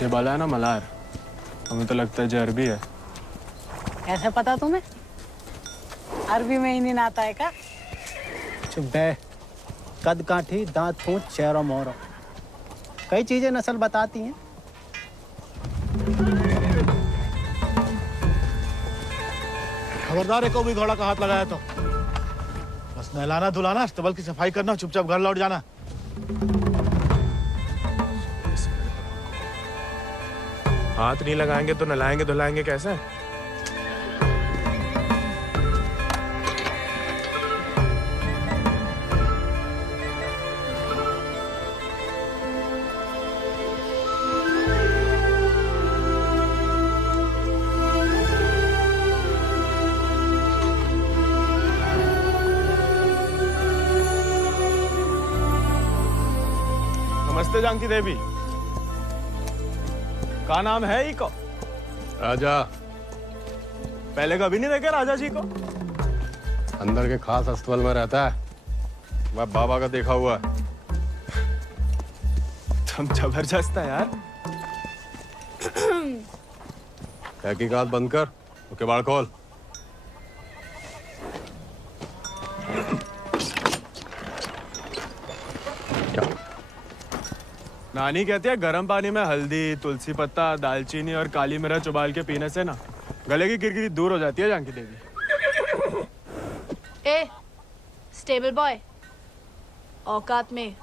ये बाला है ना मलार, हमें तो लगता है जो अरबी है। कैसे पता तुम्हें? अरबी में ही नहीं आता है क्या? चुप बे। कद काठी, दांत फूट, चेहरा मोहरा, कई चीजें नस्ल बताती हैं। खबरदार है, को भी घोड़ा का हाथ लगाया तो बस नहलाना धुलाना, अस्तबल की सफाई करना, चुपचाप घर लौट जाना। हाथ नहीं लगाएंगे तो नहलाएंगे धुलाएंगे कैसे? नमस्ते जानकी देवी, का नाम है ही को? राजा। पहले कभी नहीं देखे राजा जी को? अंदर के खास अस्तबल में रहता है, मैं बाबा का देखा हुआ है। तुम जबरदस्त है यार। तहकीकात बंद कर, तो किवाड़ खोल। नानी कहती है गर्म पानी में हल्दी, तुलसी पत्ता, दालचीनी और काली मिर्च उबाल के पीने से ना गले की किरकिरी दूर हो जाती है जानकी देवी। ए, स्टेबल बॉय, औकात में।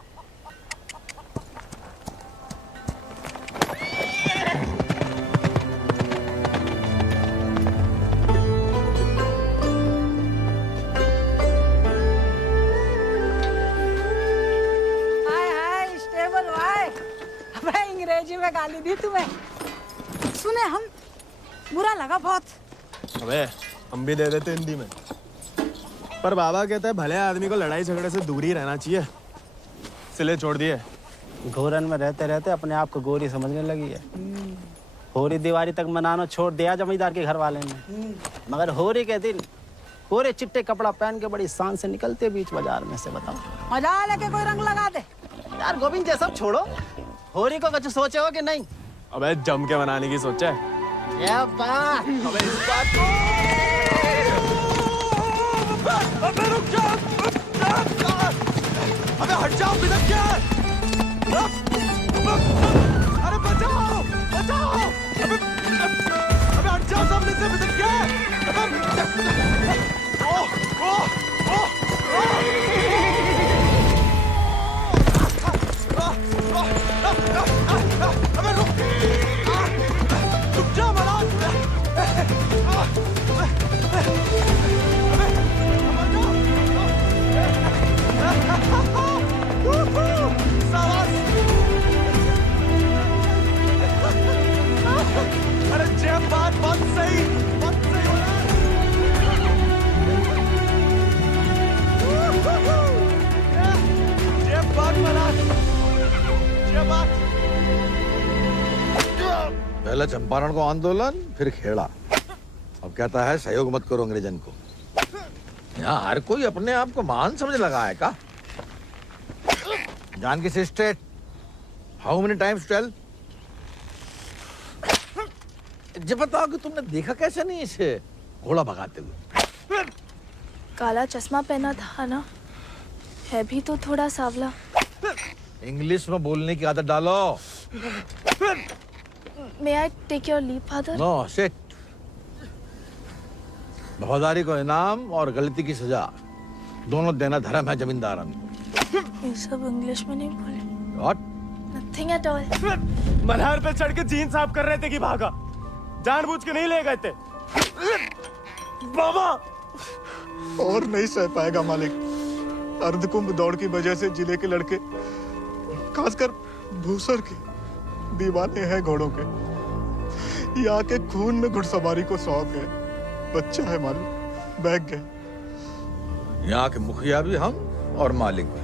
अंग्रेजी में गाली दी तुम्हें, सुने हम, बुरा लगा बहुत। अबे हम भी दे देते हिंदी में, पर बाबा कहता है भले आदमी को लड़ाई झगड़े से दूर ही रहना चाहिए, इसलिए छोड़ दिए। घोरन में रहते रहते अपने आप को गोरी समझने लगी है। होरी दिवाली तक मनाना छोड़ दिया जमींदार के घर वाले ने, मगर होरी के दिन पूरे चिट्टे कपड़ा पहन के बड़ी शान से निकलते बीच बाजार में से। बताओ मजा लेके कोई रंग लगा दे यार। गोविंद ये सब छोड़ो, होरी को कुछ सोचे हो कि नहीं? अबे जम के मनाने की सोचा है। क्या बात? अबे इस बात को अबे रुक जाओ, अबे हट जाओ, बिदक क्या? अरे बचाओ बचाओ, अबे हट जाओ सामने से, बिदक क्या? अबे रुक जा मलार। अरे जय बात बहुत सही जय बात मलार, जय बात। पहले चंपारण को आंदोलन, फिर खेड़ा, अब कहता है सहयोग मत करो अंग्रेजन को। यहाँ हर कोई अपने आप को महान समझ लगा है का? Janaki sister, how many times tell? जब बताओ कि तुमने देखा कैसे नहीं इसे घोड़ा भगाते हुए? काला चश्मा पहना था ना, है भी तो थोड़ा सावला। इंग्लिश में बोलने की आदत डालो। May I take your leave, father? No sit. वफादारी को इनाम और गलती की सजा दोनों देना धर्म है जमींदारन को। ये सब इंग्लिश में नहीं बोले। What? Nothing at all. Malhar पे चढ़ के जीन साफ कर रहे थे कि भागा, जानबूझ के नहीं ले गए थे। बाबा और नहीं सह पाएगा मालिक। अर्धकुंभ दौड़ की वजह से जिले के लड़के, खासकर भूसर के, दीवाने हैं घोड़ों के। यहाँ के खून में घुड़सवारी को शौक है। बच्चा है मालिक, बहक गए। यहाँ के मुखिया भी हम और मालिक भी।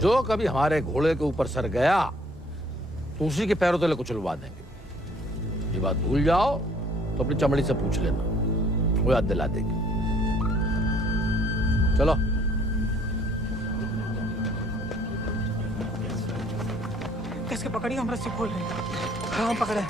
जो कभी हमारे घोड़े के ऊपर सर गया तो उसी के पैरों तले कुचलवा देंगे। ये बात भूल जाओ तो अपनी चमड़ी से पूछ लेना, वो याद दिला देगी। चलो कैसे पकड़ी, हम रस्सी खोल रहे हैं। हाँ पकड़े।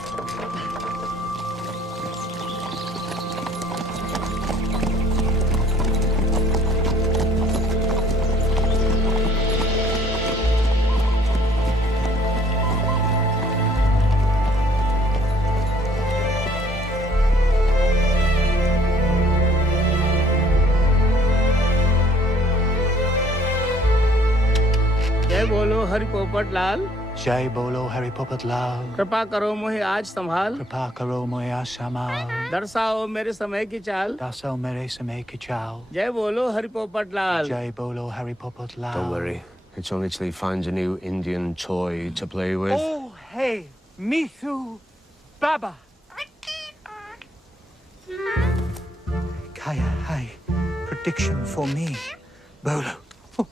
जय बोलो हरि पोपट लाल। जय बोलो हरि पोपट लाल। कृपा करो मुझे आज संभाल। कृपा करो मुझे आसमां। दर्शाओ मेरे समय की चाल। दर्शाओ मेरे समय की चाल। जय बोलो हरि पोपट लाल। जय बोलो Hari Popat Lal. Don't worry. It's only till he finds a new Indian toy to play with. Oh, hey, Mithu Baba. Kaya, hi. Prediction for me. Bolo. Oh.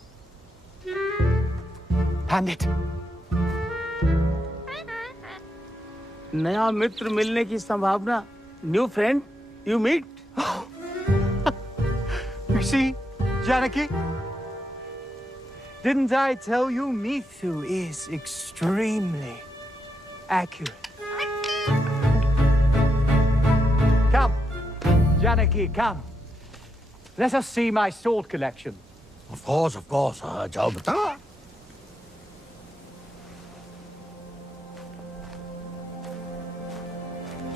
Pandit. नया मित्र मिलने की संभावना। New friend you meet. You see, Janaki? Didn't I tell you Mithu is extremely accurate? Come, Janaki, come. Let us see my sword collection. Of course, जाओ बता।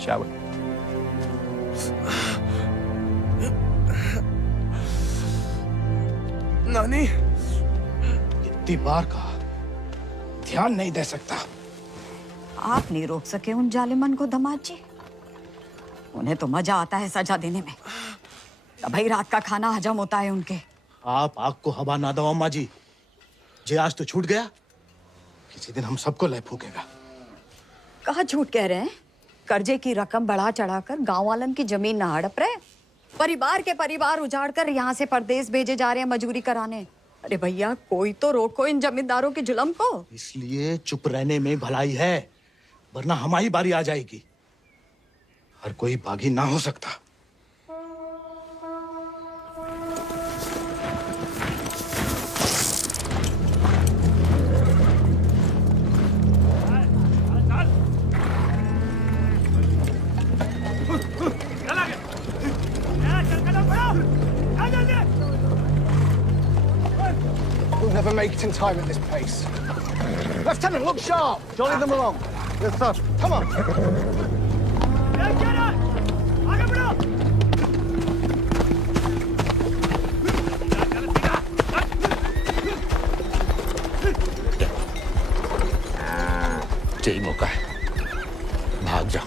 Shall we? नानी, इतनी बार कहा, ध्यान नहीं दे सकता। आप नहीं रोक सके उन जालिमन को दामाद जी। उन्हें तो मजा आता है सजा देने में। तभी रात का खाना हजम होता है उनके। आप आग को हवा ना दो अम्मा जी। जे आज तो छूट गया, किसी दिन हम सबको ले फूकेगा। कहाँ झूठ कह रहे हैं? कर्जे की रकम बढ़ा चढ़ाकर गांव वालन की जमीन न हड़प रहे। परिवार के परिवार उजाड़कर यहाँ से परदेश भेजे जा रहे हैं मजूरी कराने। अरे भैया, कोई तो रोको इन जमींदारों के जुल्म को। इसलिए चुप रहने में भलाई है, वरना हमारी बारी आ जाएगी। हर कोई बागी ना हो सकता। We'll never make it in time at this pace. Lieutenant, look sharp. Jolly them along. Yes, sir. Come on. यही मौका है, भाग जाओ।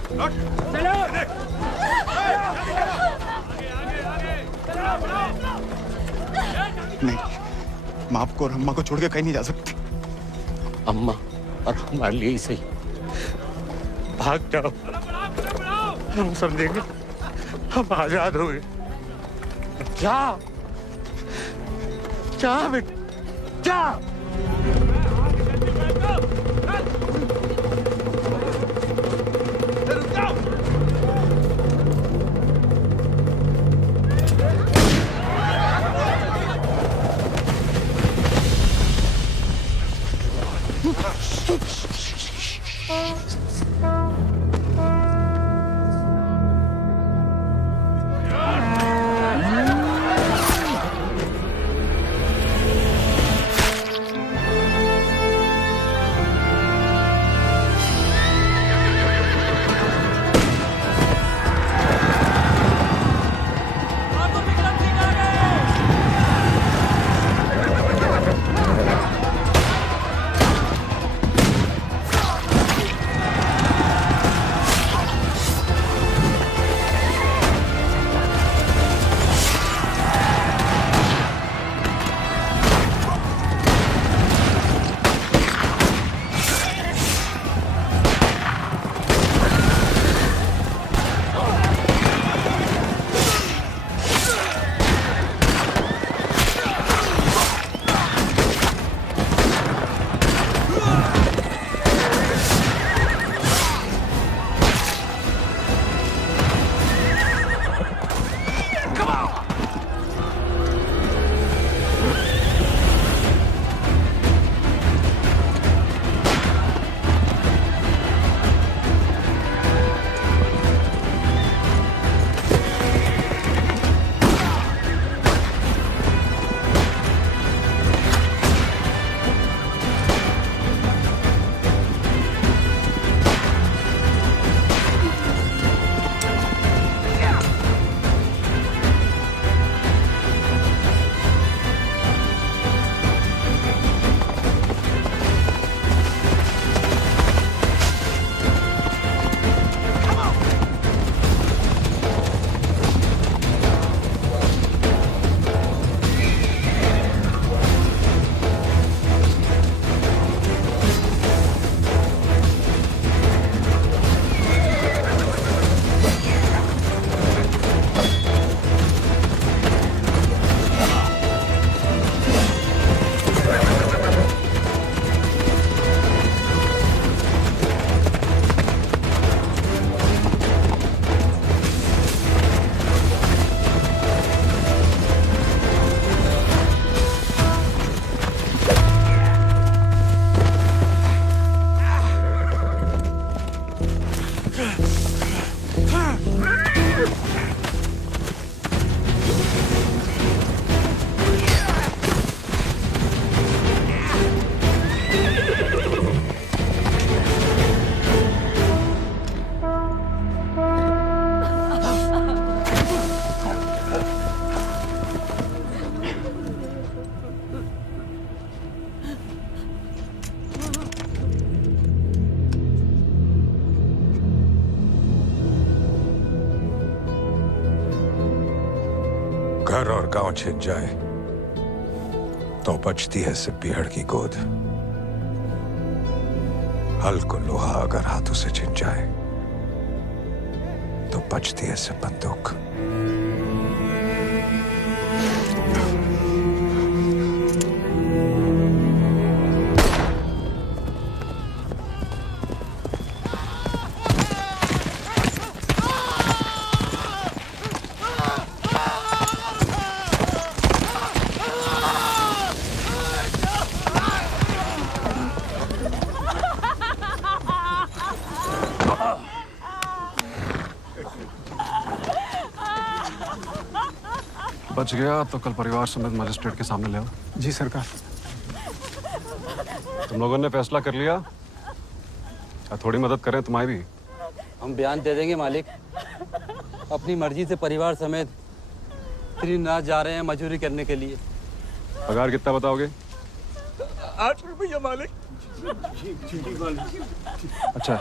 नहीं, मैं आपको और अम्मा को छोड़ के कहीं नहीं जा सकती। अम्मा और हमारे लिए ही सही, भाग जाओ। हम समझेंगे, हम आजाद हो गए। जा जा बेटा, जा। घर और गांव छिन जाए तो बचती है सिर्फ पीहड़ की गोद। हल को लोहा अगर हाथों से छिन जाए तो बचती है सिर्फ बंदूक। बच गया तो कल परिवार समेत मजिस्ट्रेट के सामने ले आओ। जी सरकार। तुम लोगों ने फैसला कर लिया, थोड़ी मदद करें तुम्हारी भी। हम बयान दे देंगे मालिक। अपनी मर्जी से परिवार समेत त्रिनाथ जा रहे हैं मजदूरी करने के लिए। पगार कितना बताओगे? 8 रुपया मालिक। अच्छा,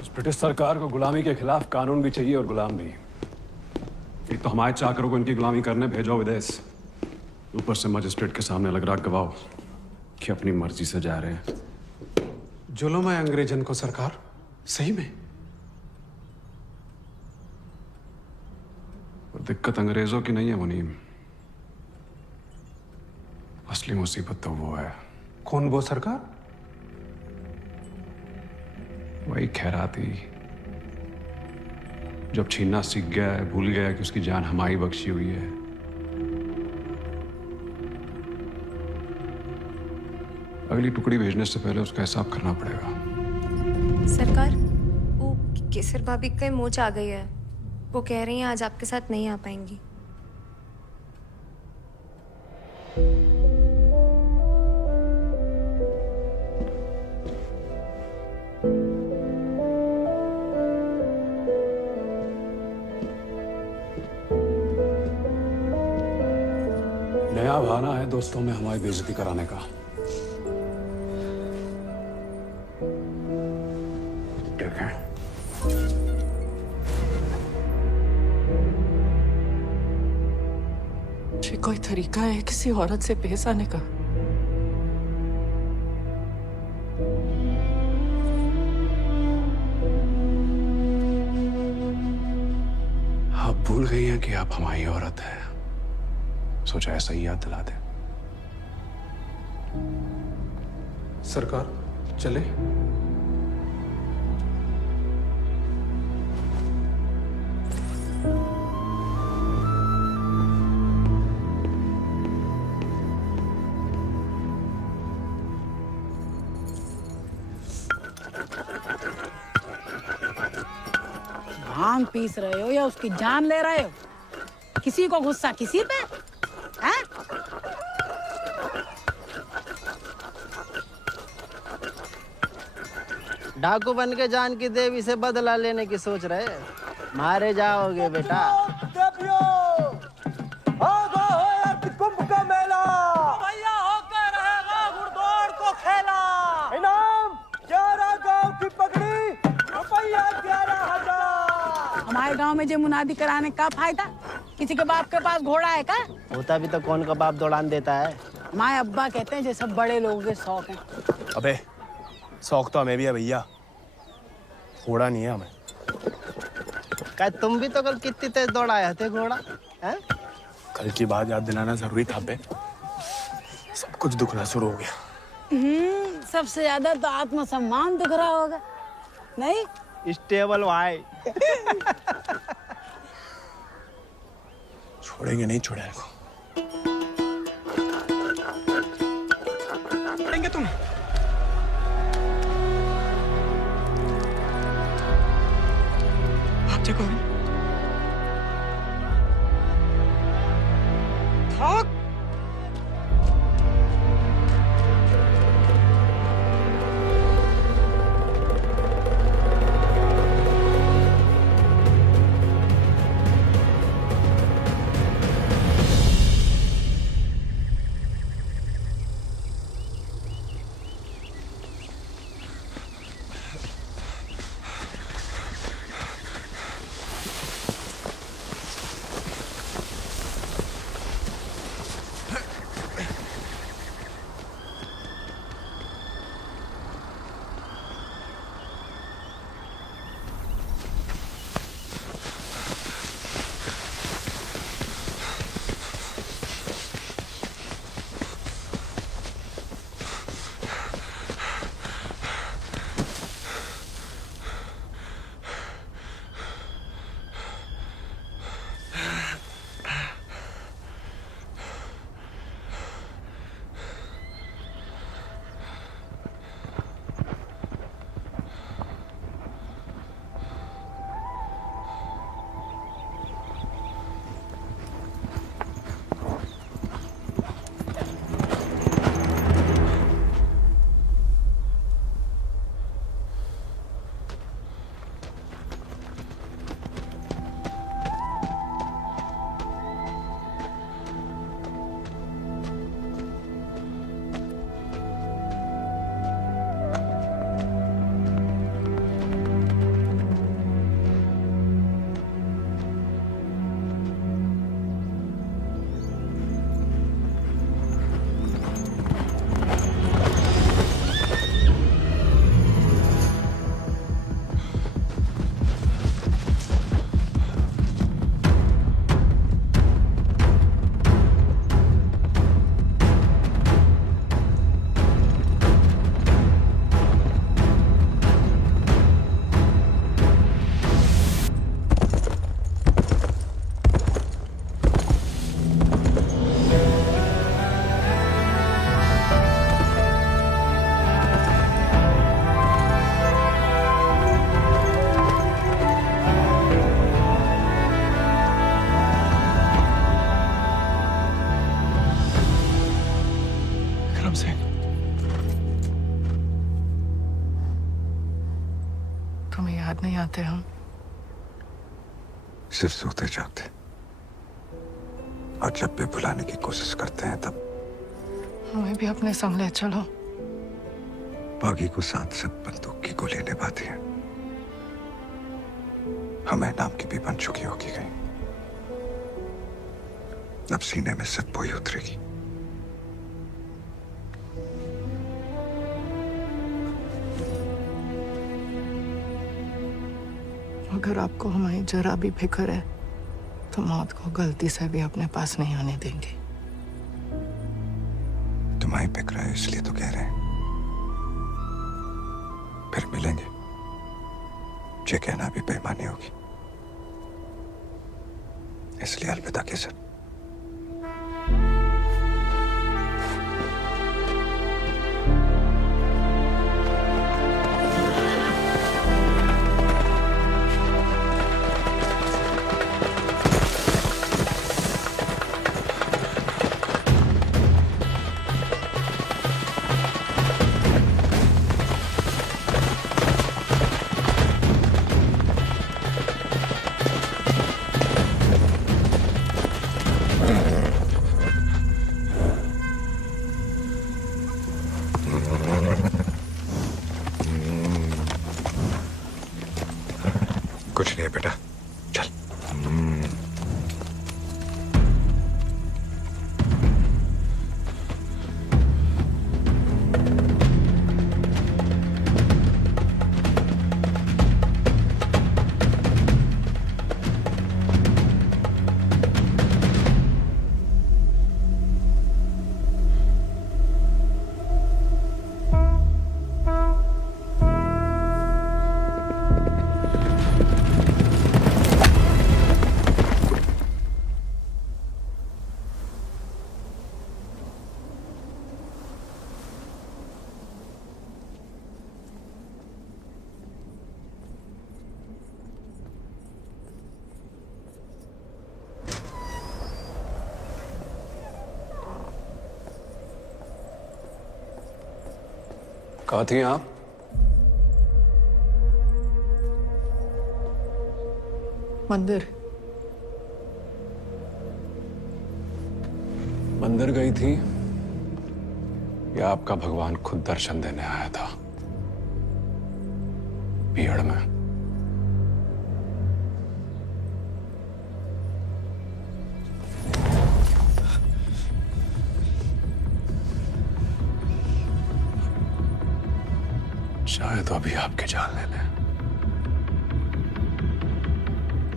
इस ब्रिटिश सरकार को गुलामी के खिलाफ कानून भी चाहिए और गुलाम भी। एक तो हमारे चाकरों को इनकी गुलामी करने भेजो विदेश, ऊपर से मजिस्ट्रेट के सामने लग रहा गवाह कि अपनी मर्जी से जा रहे हैं। जुल्म है अंग्रेजन को सरकार, सही में। और दिक्कत अंग्रेजों की नहीं है मुनीम, असली मुसीबत तो वो है। कौन वो सरकार? वही खैराती, जब छीनना सीख गया है, भूल गया कि उसकी जान हमारी बख्शी हुई है। अगली टुकड़ी भेजने से पहले उसका हिसाब करना पड़ेगा। सरकार, वो केसर भाभी का मोच आ गई है। वो कह रही हैं आज आपके साथ नहीं आ पाएंगी। नया बहाना है दोस्तों में हमारी बेइज्जती कराने का। ठीक है, ये कोई तरीका है किसी औरत से पेश आने का? आप भूल गई हैं कि आप हमारी औरत है, सोचा ऐसा ही याद दिला दे। सरकार चले। भांग पीस रहे हो या उसकी जान ले रहे हो? किसी को गुस्सा किसी पे है? डाकू बन के जान की देवी से बदला लेने की सोच रहे, मारे जाओगे बेटा। कुंभ का मेला भैया होकर रहेगा घुड़दौड़ को खेला। इनाम 11 गांव की पगड़ी, रुपया 11,000। हमारे गांव में जो मुनादी कराने का फायदा? किसी के बाप के पास घोड़ा है का? होता भी तो कौन का बाप दौड़ान देता है। हमारे अब्बा कहते हैं ये सब बड़े लोगों के शौक हैं। अबे शौक तो हमें भी है भैया, घोड़ा नहीं है हमें। क्या तुम भी तो कल कितनी तेज दौड़ाए थे घोड़ा है? कल की बात याद दिलाना जरूरी था बे, सब कुछ दुखना शुरू हो गया। सबसे ज्यादा तो आत्मसम्मान दिख रहा होगा, नहीं? स्टेबल भाई। छोड़ेंगे नहीं छोड़ेंगे को। छोड़ेंगे तुम? आप देखो थक। तुम्हें याद नहीं आते हम? सिर्फ सोते जागते, और जब भी बुलाने की कोशिश करते हैं तब हमें भी अपने संग ले चलो। बागी को साथ सब बंदूक की गोली निभाती है, हमें नाम की भी बन चुकी होगी कहीं। अब सीने में सिर्फ बोई उतरेगी। अगर आपको हमारी जरा भी फिक्र है तो मौत को गलती से भी अपने पास नहीं आने देंगे। तुम्हारी फिक्र है इसलिए तो कह रहे हैं। फिर मिलेंगे, ये कहना भी बेईमानी होगी, इसलिए अलविदा केसर। कुछ नहीं है बेटा, चल। कहाँ थी आप? मंदिर। मंदिर गई थी या आपका भगवान खुद दर्शन देने आया था भीड़ में? शायद अभी आपकी जान ले लें,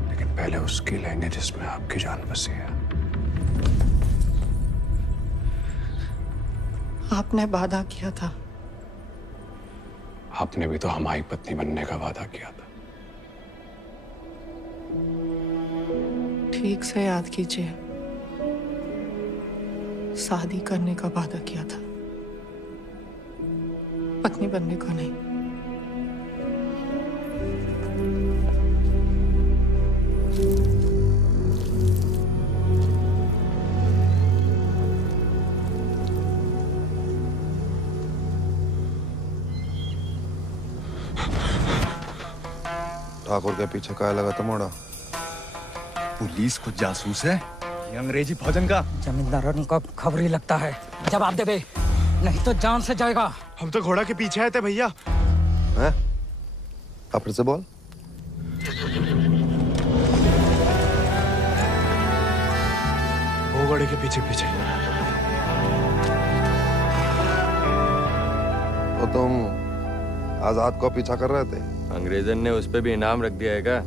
लेकिन पहले उसकी लेंगे जिसमें आपकी जान बसी है। आपने वादा किया था। आपने भी तो हमारी पत्नी बनने का वादा किया था। ठीक से याद कीजिए, शादी करने का वादा किया था, पत्नी बनने को नहीं। ठाकुर के पीछे क्या लगा तमोड़ा? पुलिस खुद जासूस है, ये अंग्रेजी भोजन का। जमींदारों को खबर ही लगता है। जवाब दे बे, नहीं तो जान से जाएगा। हम तो घोड़ा के पीछे आए थे भैया। हैं? आप फिर से बोल। वो घोड़े के पीछे पीछे। तो तुम आजाद को पीछा कर रहे थे? अंग्रेजन ने उस पे भी इनाम रख दिया है क्या?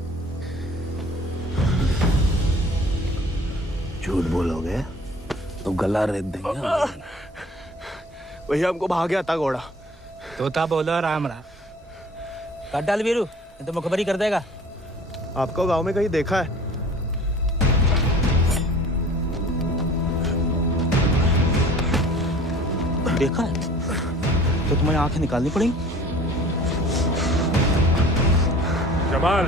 झूठ बोलोगे तो गला रेत देंगे। भैया हमको भाग गया था घोड़ा। तोता बोलो राम राम। काट डाल वीरू, नहीं तो मुखबरी कर देगा। आपको गांव में कहीं देखा है? देखा है तो तुम्हें आंखें निकालनी पड़ेंगी। जमाल,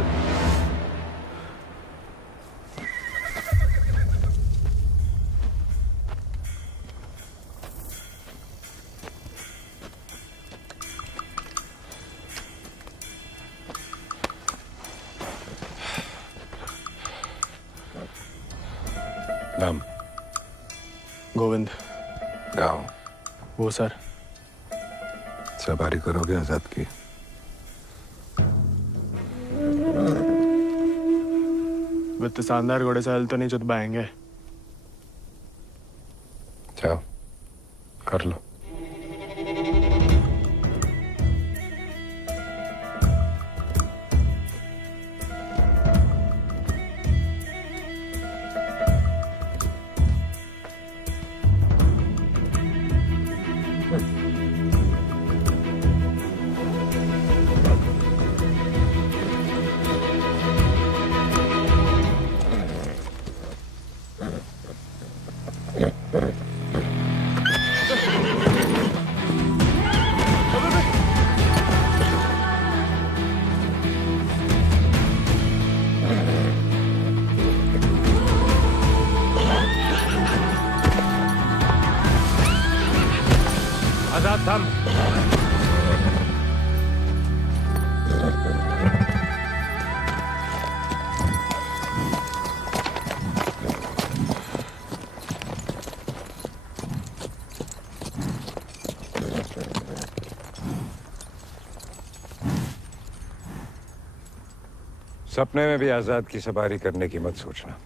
नाम? गोविंद। गाँव? वो सर। सवारी करोगे आजाद की? वित्त शानदार घोड़े से हल तो नहीं चुतवाएंगे। जाओ कर लो। आजाद थम। सपने में भी आजाद की सवारी करने की मत सोचना,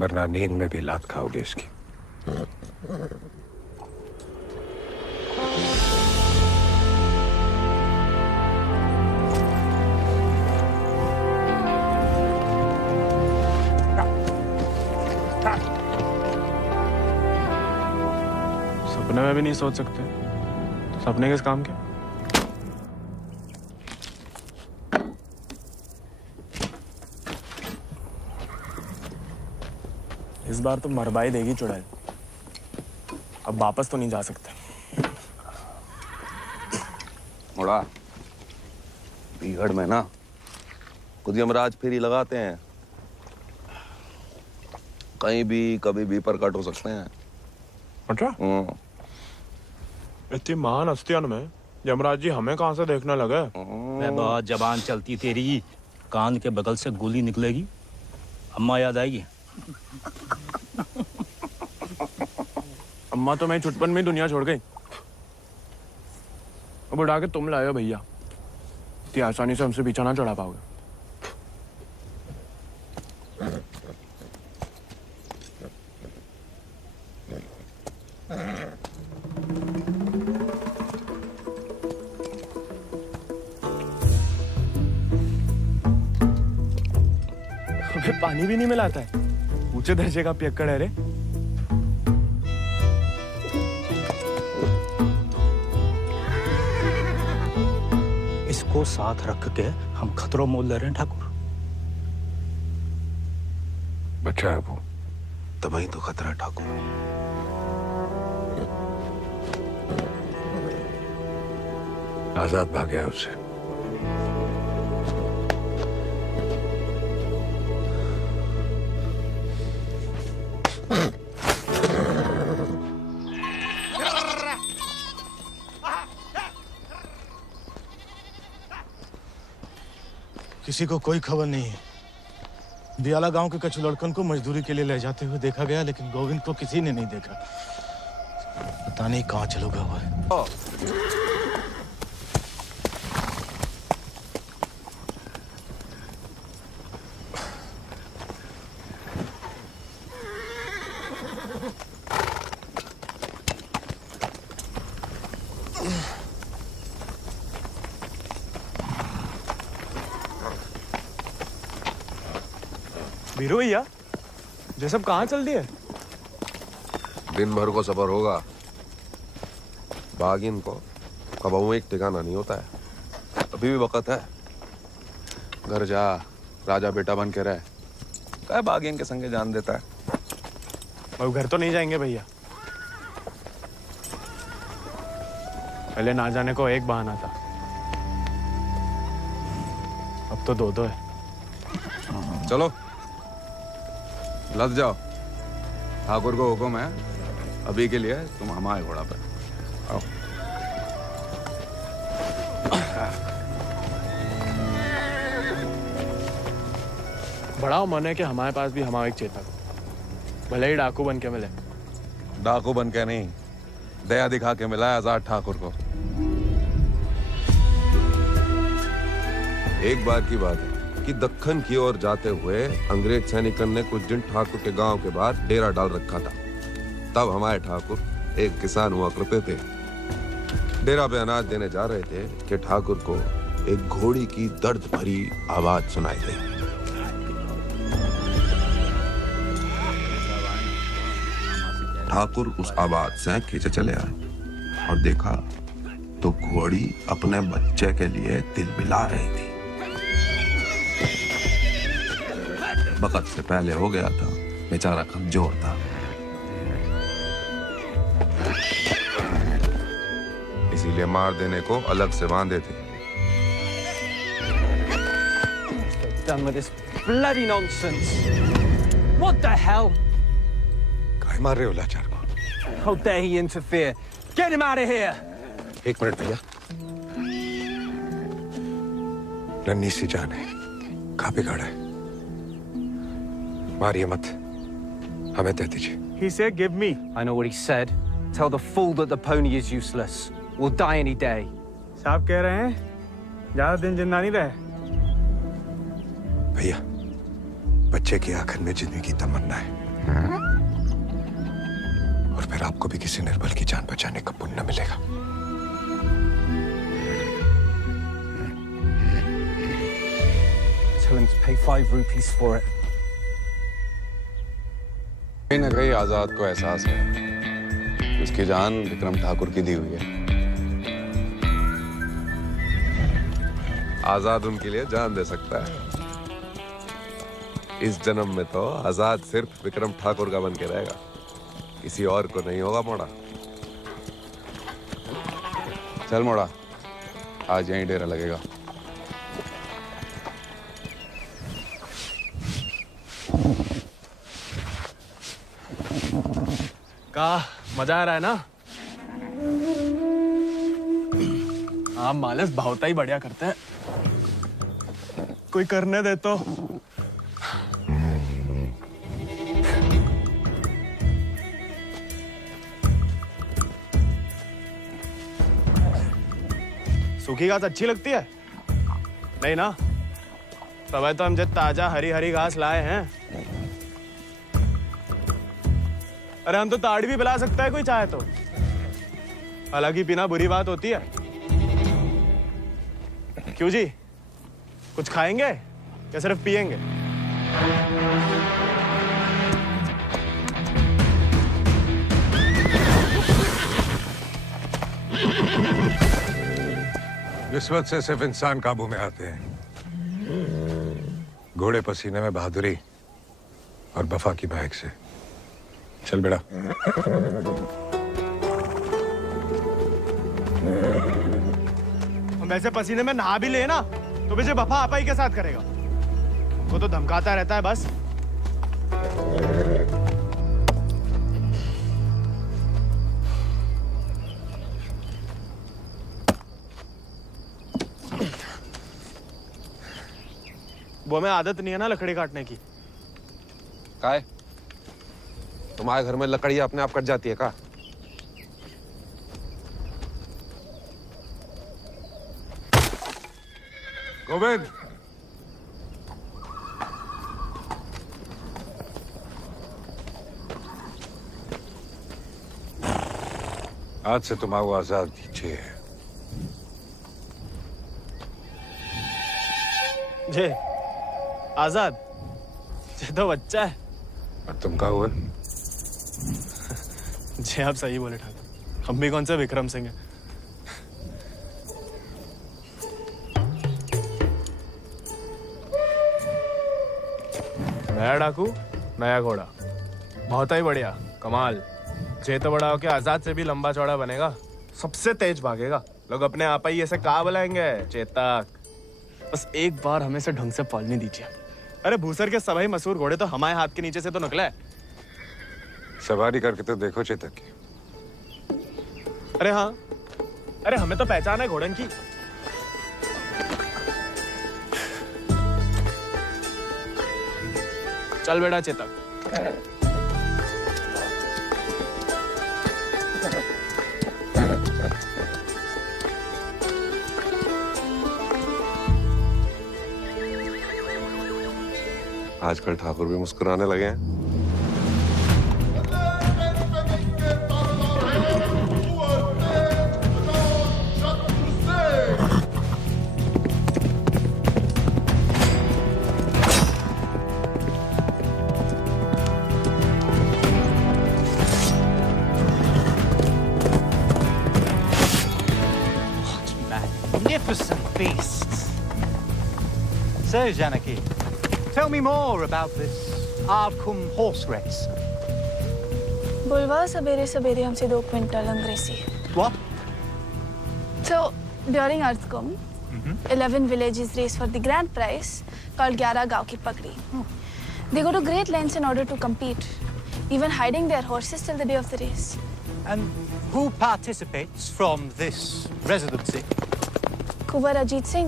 वरना नींद में भी लात खाओगे इसकी। सपने में भी नहीं सोच सकते तो सपने किस काम के? इस बार तो मरवाई देगी चुड़ैल। अब वापस तो नहीं जा सकते। मुड़ा बीहड़ में ना खुद यमराज फेरी लगाते हैं, कहीं भी कभी भी प्रकट हो सकते हैं। अच्छा? इतनी महान हस्तियों में यमराज जी हमें कहां से देखने लगे? मैं बहुत जबान चलती तेरी, कान के बगल से गोली निकलेगी, अम्मा याद आएगी। अम्मा तो मैं छुटपन में दुनिया छोड़ गई। अब उड़ा के तुम लाए हो भैया, इतनी आसानी से हमसे पीछा ना चढ़ा पाओगे। हमें पानी भी नहीं मिलाता है, ऊंचे दर्जे का पियक्कड़ है रे। इसको साथ रख के हम खतरों मोल ले रहे हैं ठाकुर। बच्चा है वो, तभी तो खतरा है ठाकुर। आजाद भाग गया उससे। किसी को कोई खबर नहीं है। बियाला गांव के कछु लड़कन को मजदूरी के लिए ले जाते हुए देखा गया, लेकिन गोविंद को किसी ने नहीं देखा। पता नहीं कहाँ चलोगा हुआ है। वीरू भैया, ये सब कहाँ चल दिए? दिन भर को सफर होगा, बागिन को कबाऊ एक ठिकाना नहीं होता है। अभी भी वक्त है, घर जा, राजा बेटा बन के रहे। क्या बागिन के संगे जान देता है। और घर तो नहीं जाएंगे भैया, पहले ना जाने को एक बहाना था, अब तो दो है। चलो लद जाओ, ठाकुर को हुक्म है, अभी के लिए तुम हमारे घोड़ा पे आओ। बड़ा मन है कि हमारे पास भी हमारा एक चेता भले ही डाकू बन के मिले। डाकू बन के नहीं, दया दिखा के मिला है आजाद ठाकुर को। एक बार की बात है कि दक्कन की ओर जाते हुए अंग्रेज सैनिकों ने कुछ दिन ठाकुर के गांव के बाहर डेरा डाल रखा था। तब हमारे ठाकुर एक किसान हुआ करते थे। डेरा पे अनाज देने जा रहे थे कि ठाकुर को एक घोड़ी की दर्द भरी आवाज सुनाई दी। ठाकुर उस आवाज से खींचे चले आए और देखा तो घोड़ी अपने बच्चे के लिए तिलमिला रही थी। वक्त से पहले हो गया था, बेचारा कमजोर था। इसीलिए मार देने को अलग से बांधे थे। Done with this bloody nonsense. What the hell? काय मार रहे हो लाचार को? How dare he interfere? Get him out of here! एक मिनट भैया। नन्ही सी जान है, कहाँ बिगाड़ा है? मारिए मत, हमें दे दीजिए। He said, "Give me." I know what he said. Tell the fool that the pony is useless. We'll die any day. साहब कह रहे हैं ज्यादा दिन जिंदा नहीं रहे। भैया, बच्चे की आंखन में जिंदगी की तमन्ना है, और फिर आपको भी किसी निर्बल की जान बचाने का पुण्य मिलेगा। Tell him to pay 5 rupees for it. कहीं न कहीं आजाद को एहसास है कि उसकी जान विक्रम ठाकुर की दी हुई है। आजाद उनके लिए जान दे सकता है। इस जन्म में तो आजाद सिर्फ विक्रम ठाकुर का बन के रहेगा, किसी और को नहीं होगा। मोड़ा, चल मोड़ा, आज यहीं डेरा लगेगा। का मजा आ रहा है ना? आप मालस भावता ही बढ़िया करते हैं। कोई करने दे तो। सूखी घास अच्छी लगती है? नहीं ना? तब तो हम जब ताजा हरी हरी घास लाए हैं। अरे हम तो ताड़ी भी पिला सकता है कोई चाहे तो। हालांकि पीना बुरी बात होती है। क्यों जी, कुछ खाएंगे या सिर्फ पिएंगे? रिश्वत से सिर्फ इंसान काबू में आते हैं, घोड़े पसीने में बहादुरी और वफा की महक से। चल बेटा। हम वैसे पसीने में नहा भी ले ना तो मुझे वफा आपा ही के साथ करेगा। वो तो धमकाता रहता है बस। वो हमें आदत नहीं है ना लकड़ी काटने की। काय? तुम्हारे घर में लकड़ियां अपने आप कट जाती है का? गोविंद, आज से तुम आओ आजाद नीचे है। जे आजाद, ये तो बच्चा है। और तुम कहा हुआ? जी आप सही बोले ठाकुर, हम भी कौन से विक्रम सिंह हैं। नया डाकू, नया घोड़ा, बहुत ही बढ़िया, कमाल। जे तो बड़ा होके आजाद से भी लंबा चौड़ा बनेगा, सबसे तेज भागेगा। लोग अपने आप ही ऐसे कहा बुलाएंगे, चेतक। बस एक बार हमें से ढंग से पालने दीजिए। अरे भूसर के सभी मशहूर घोड़े तो हमारे हाथ के नीचे से तो निकले। सवारी करके तो देखो चेतक की। अरे हाँ, अरे हमें तो पहचान है घोड़न की। चल बेटा चेतक, आजकल ठाकुर भी मुस्कुराने लगे हैं। Magnificent beasts. So, Janaki, tell me more about this Ardcumbe horse race. बुलवा सवेरे सवेरे हमसे 2 क्विंटल अंग्रेजी. What? So during Ardcumbe, 11 villages race for the grand prize called 11 गांव की पगड़ी. They go to great lengths in order to compete, even hiding their horses till the day of the race. And who participates from this residency? Kunwar Ajit Singh.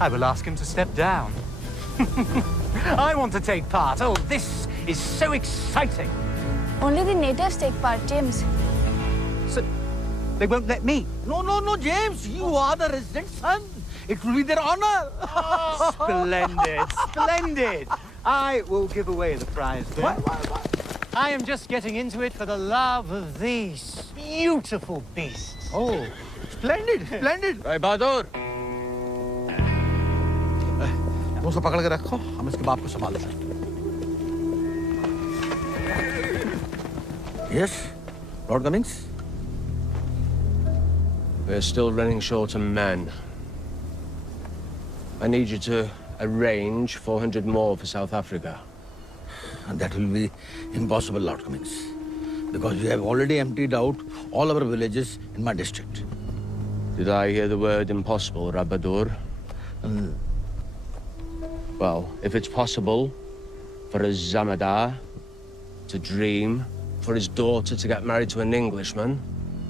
I will ask him to step down. I want to take part. Oh, this is so exciting. Only the natives take part, James. So, they won't let me? No, James. You are the resident son. It will be their honor. Splendid, splendid. I will give away the prize then. Why? I am just getting into it for the love of these beautiful beasts. Oh, splendid, splendid. भाई बहादुर, वो सब पकड़ के रखो, हम इसके बाप को संभाल लेंगे। Yes, Lord Cummings. We're still running short on men. I need you to arrange 400 more for South Africa. And that will be impossible, Lord Cummings, because we have already emptied out all our villages in my district. Did I hear the word impossible, Rabadur? Well, if it's possible for a Zamadar to dream, for his daughter to get married to an Englishman,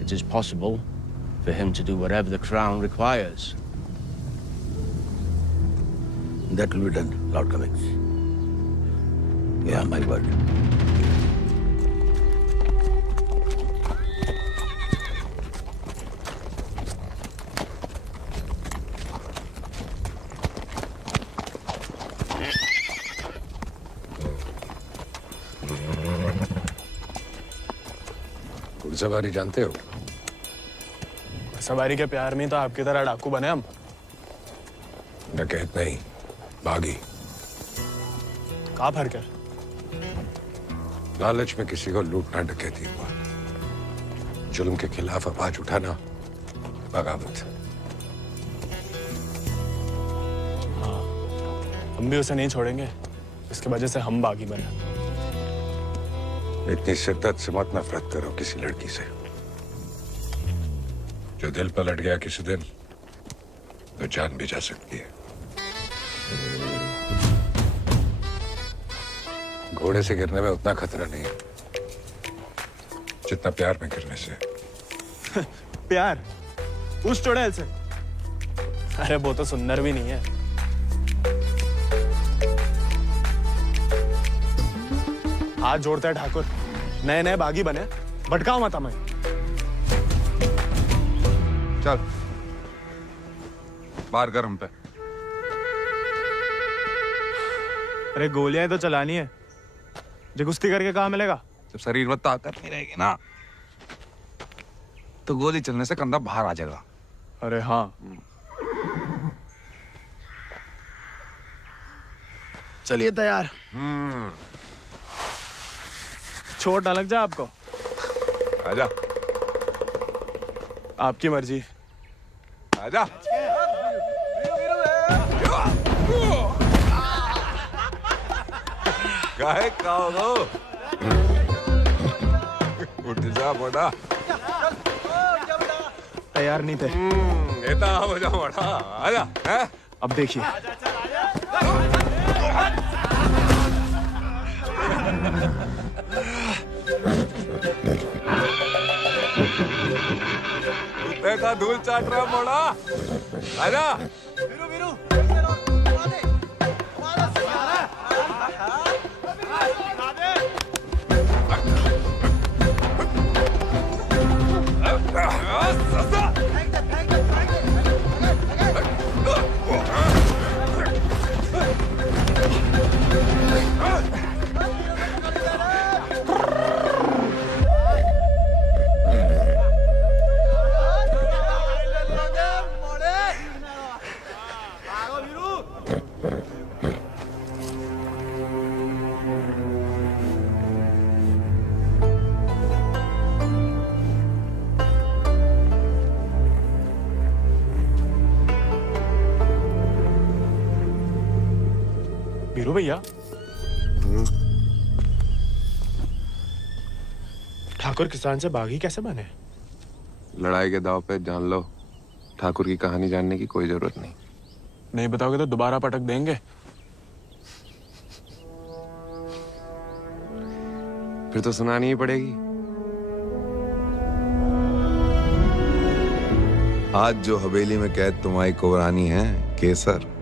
it is possible for him to do whatever the crown requires. That will be done, Lord Cummings. Yeah, my word. घुड़सवारी जानते हो? सवारी के प्यार में तो आपकी तरह डाकू बने हम। डकैत नहीं, बागी। क्या फर्क है? लालच में किसी को लूटना डकैती हुआ, जुल्म के खिलाफ आवाज उठाना बगावत। हाँ, हम भी उसे नहीं छोड़ेंगे, इसकी वजह से हम बागी बने। इतनी शिद्दत से मत नफरत करो किसी लड़की से। जो दिल पर लट गया किसी दिन, तो जान भी जा सकती है। घोड़े से गिरने में उतना खतरा नहीं है जितना प्यार में गिरने से। प्यार? उस चुड़ैल से? अरे वो तो सुंदर भी नहीं है। हाथ जोड़ते हैं ठाकुर, नए नए बागी बने, भटकाओ मत हमें। चल बाहर कर हम पे। अरे गोलियां तो चलानी है, जो कुश्ती करके कहाँ मिलेगा? जब शरीर में ताकत नहीं रहेगी ना, तो गोली चलने से कंधा बाहर आ जाएगा। अरे हाँ, चलिए तैयार। चोट ना लग जाए आपको। आजा। आपकी मर्जी। आजा। काहे काओ? उठ जा बड़ा। तैयार नहीं थे। एता हो जा बड़ा। आजा। हैं? अब देखिए। देखा धूल चाट रहा मोड़ा। आजा। वीरू भैया, ठाकुर किसान से बागी कैसे बने? लड़ाई के दाव पे जान लो, ठाकुर की कहानी जानने की कोई जरूरत नहीं। नहीं बताओगे तो दोबारा पटक देंगे। फिर तो सुनानी ही पड़ेगी। आज जो हवेली में कैद तुम्हारी कुबरानी है केसर,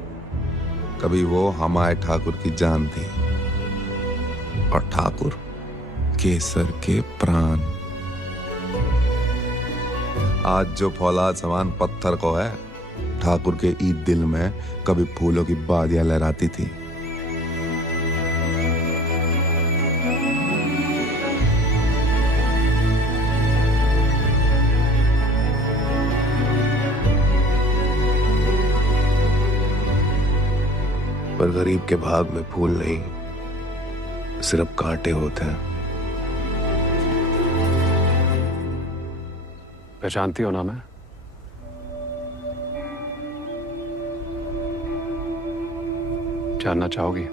कभी वो हमारे ठाकुर की जान थी, और ठाकुर केसर के प्राण। आज जो फौलाद समान पत्थर को है, ठाकुर के ईद दिल में कभी फूलों की बादियां लहराती थी। पर गरीब के भाग में फूल नहीं, सिर्फ कांटे होते हैं। पहचानती हो ना मैं? जानना चाहोगी?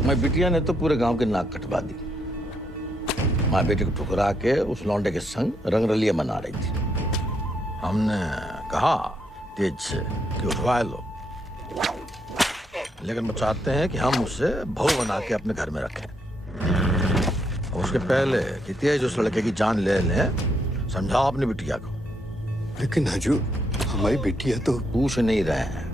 मैं बिटिया ने तो पूरे गांव के नाक कटवा दी। माँ बेटे को ठुकरा के उस लौंडे के संग रंगरलिया मना रही थी। हमने कहा तेज से कि उठवा लो, लेकिन वो चाहते हैं कि हम उसे बहू बना के अपने घर में रखें। और उसके पहले कि तेज उस लड़के की जान ले लें, समझाओ अपनी बिटिया को। लेकिन हजूर, हमारी बिटिया तो पूछ नहीं रहे हैं।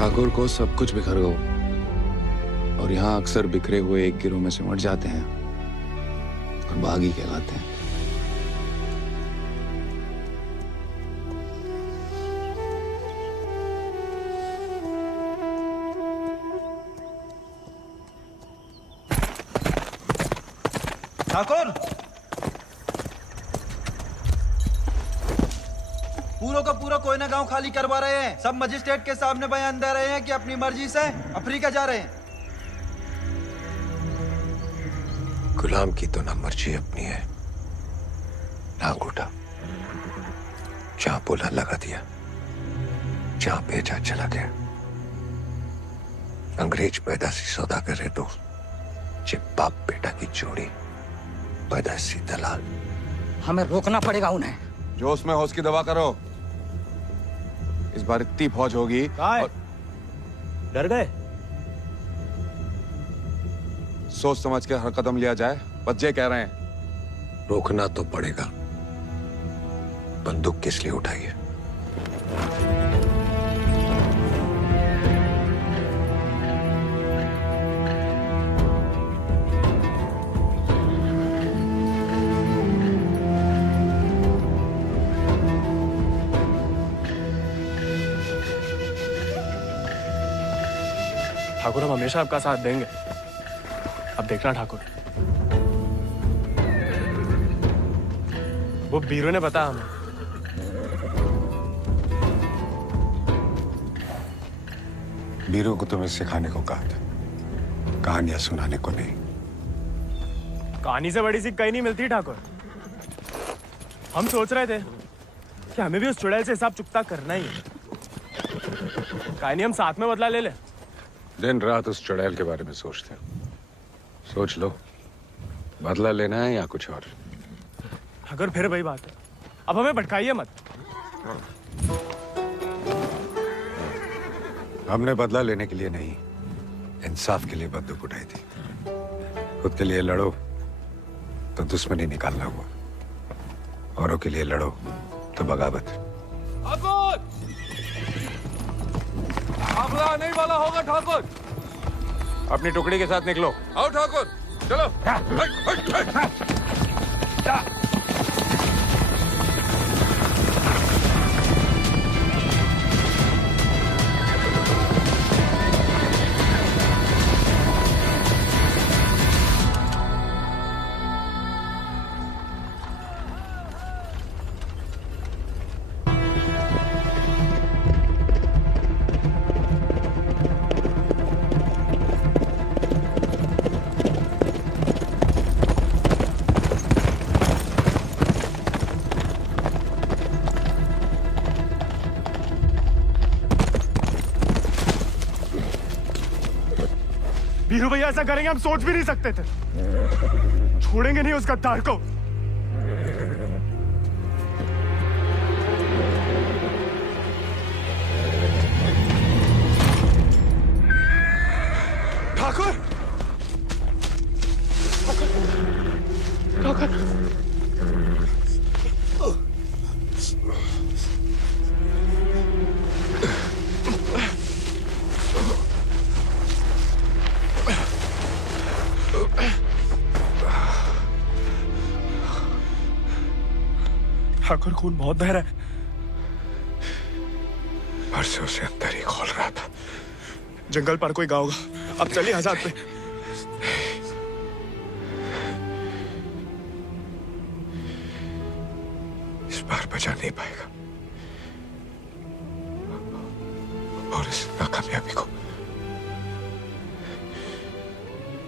ठाकुर को सब कुछ बिखर गो, और यहाँ अक्सर बिखरे हुए एक गिरोह में सिमट जाते हैं और बागी कहलाते हैं। ठाकुर, पूरा का पूरा कोयना गांव खाली करवा रहे हैं। सब मजिस्ट्रेट के सामने बयान दे रहे हैं कि अपनी मर्जी से अफ्रीका जा रहे हैं। गुलाम की तो ना मर्जी अपनी है ना अंगूठा। जहां बोला लगा दिया, जहां भेजा चला गया। अंग्रेज पैदाशी सौदागर है तो ये बाप बेटा की जोड़ी पैदाशी दलाल। हमें रोकना पड़ेगा उन्हें। जोश में होश की दवा करो। इस बार इतनी फौज होगी और... डर गए? सोच समझ के हर कदम लिया जाए, बच्चे कह रहे हैं। रोकना तो पड़ेगा। बंदूक किस लिए उठाई है? ठाकुर, हम हमेशा आपका साथ देंगे। अब देखना ठाकुर, वो बीरू ने बताया हमें। बीरू को तुम्हें सिखाने को कहा था, कहानियां सुनाने को नहीं। कहानी से बड़ी सी कहीं नहीं मिलती ठाकुर। हम सोच रहे थे कि हमें भी उस चुड़ैल से हिसाब चुकता करना ही है। कहानी हम साथ में बदला ले ले। दिन रात उस चुड़ैल के बारे में सोचते हैं। सोच लो, बदला लेना है या कुछ और। अगर फिर वही बात है, अब हमें भटकाइए मत। हमने बदला लेने के लिए नहीं, इंसाफ के लिए बंदूक उठाई थी। खुद के लिए लड़ो तो दुश्मनी निकालना हुआ, औरों के लिए लड़ो तो बगावत। काफिला आने वाला होगा ठाकुर। अपनी टुकड़ी के साथ निकलो। आओ ठाकुर, चलो। बीरू भैया ऐसा करेंगे हम सोच भी नहीं सकते थे। छोड़ेंगे नहीं उस गद्दार को। ठाकुर, ठाकुर, ठाकुर, खून बहुत बह रहा है। परसों से अंदर ही खोल रहा था। जंगल पर कोई गाँव होगा। अब चलिए आजाद पे। इस बार बचा नहीं पाएगा और इस नाकामयाबी को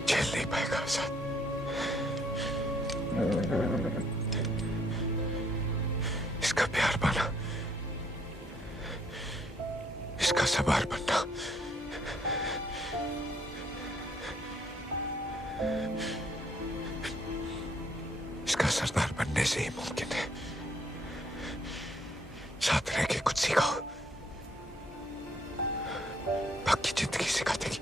झेल नहीं पाएगा आजाद। इसका प्यार पाना, इसका सवार बनना, इसका सरदार बनने से ही मुमकिन है। साथ रह के कुछ सिखाओ, बाकी जिंदगी सिखा देगी।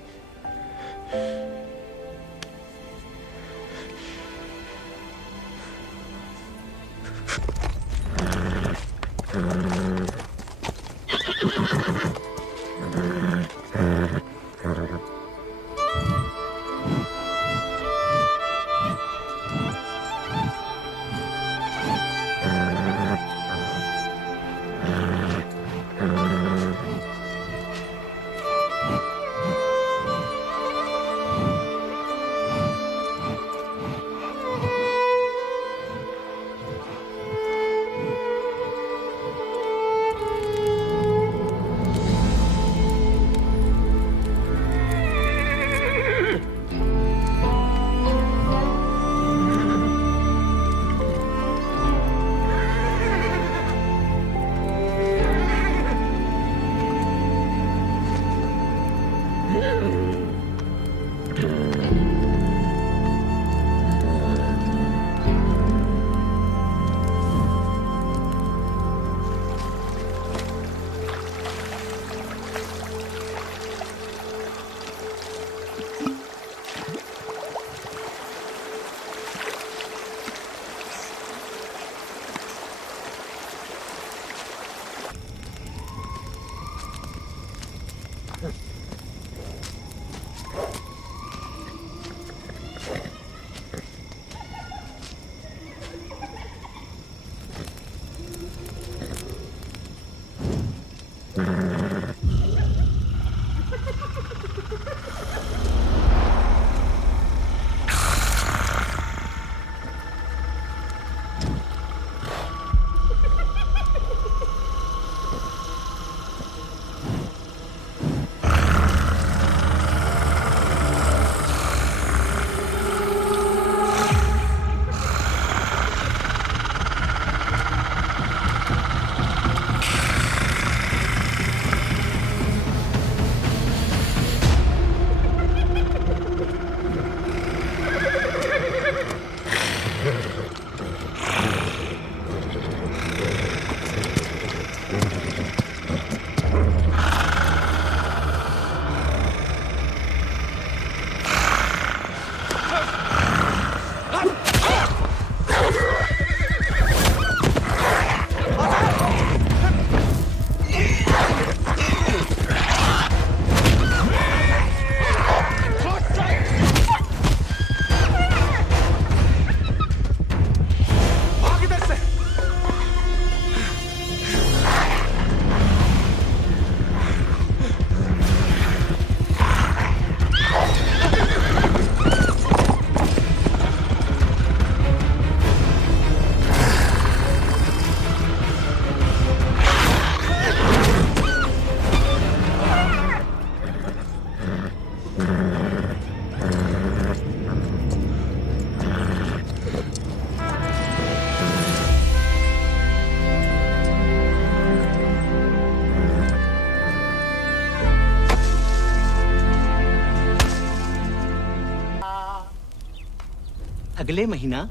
अगले महीना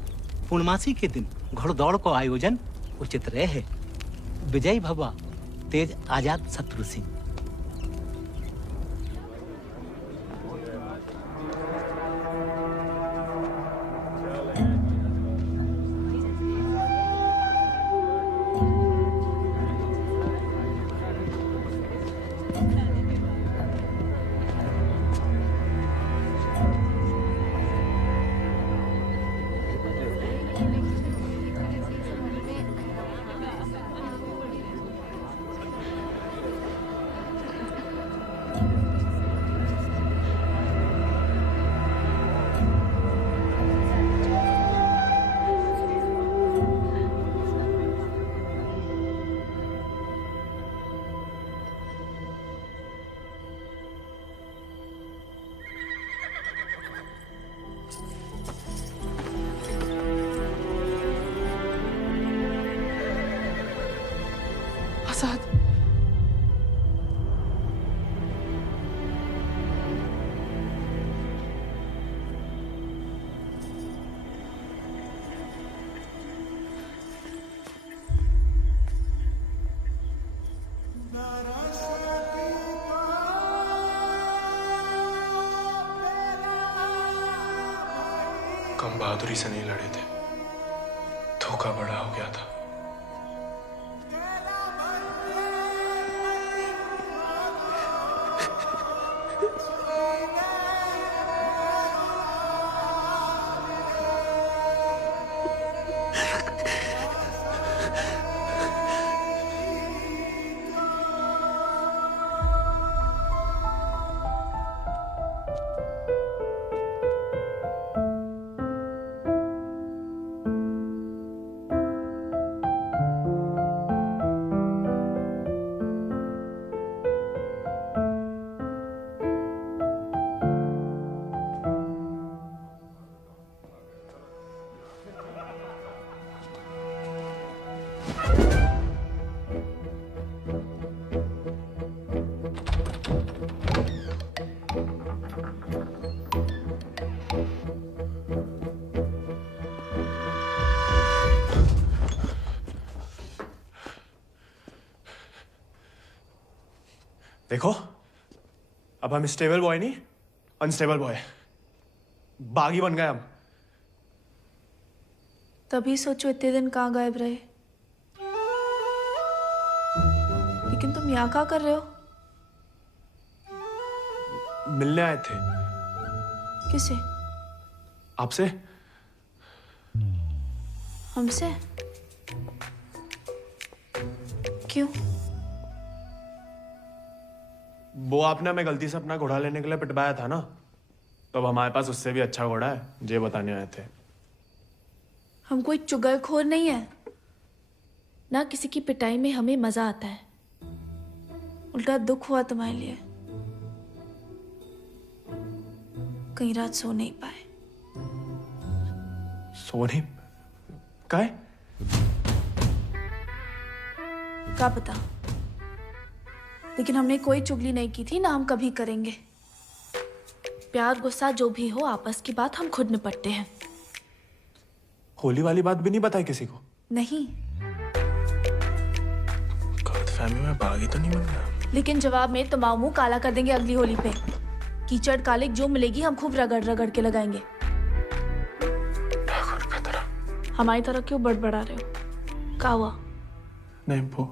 पूर्णमासी के दिन घोड़दौड़ को आयोजन उचित रहे। विजयी भवा तेज आजाद शत्रु सिंह। आजाद, कम बहादुरी से नहीं लड़े थे, धोखा बड़ा हो गया था। देखो, अब हम स्टेबल बॉय नहीं, अनस्टेबल बॉय, बागी बन गए हम। तभी सोचो इतने दिन कहाँ गायब रहे। लेकिन तुम यहाँ क्या कर रहे हो? मिलने आए थे। किसे? आपसे। हमसे? क्यों? वो आपने हमें गलती से अपना घोड़ा लेने के लिए पिटवाया था ना, तो अब हमारे पास उससे भी अच्छा घोड़ा है, ये बताने आए थे। हम कोई चुगलखोर नहीं है ना, किसी की पिटाई में हमें मजा आता है। उल्टा दुख हुआ तुम्हारे लिए, कई रात सो नहीं पाए। सो नहीं? काहे? क्या पता, लेकिन हमने कोई चुगली नहीं की थी, ना हम कभी करेंगे। प्यार गुस्सा जो भी हो, आपस की बात हम खुद निपटते हैं। होली वाली बात भी नहीं बताई किसी को? नहीं। गलतफहमी में बागी तो नहीं बन गया? लेकिन जवाब में तुम्हारा मुंह काला कर देंगे अगली होली पे। कीचड़ कालिक जो मिलेगी हम खूब रगड़ रगड़ के लगाएंगे। ठाकुर का तरह। हमारी तरह क्यों बड़बड़ा रहे हो? क्या हुआ? नहीं, वो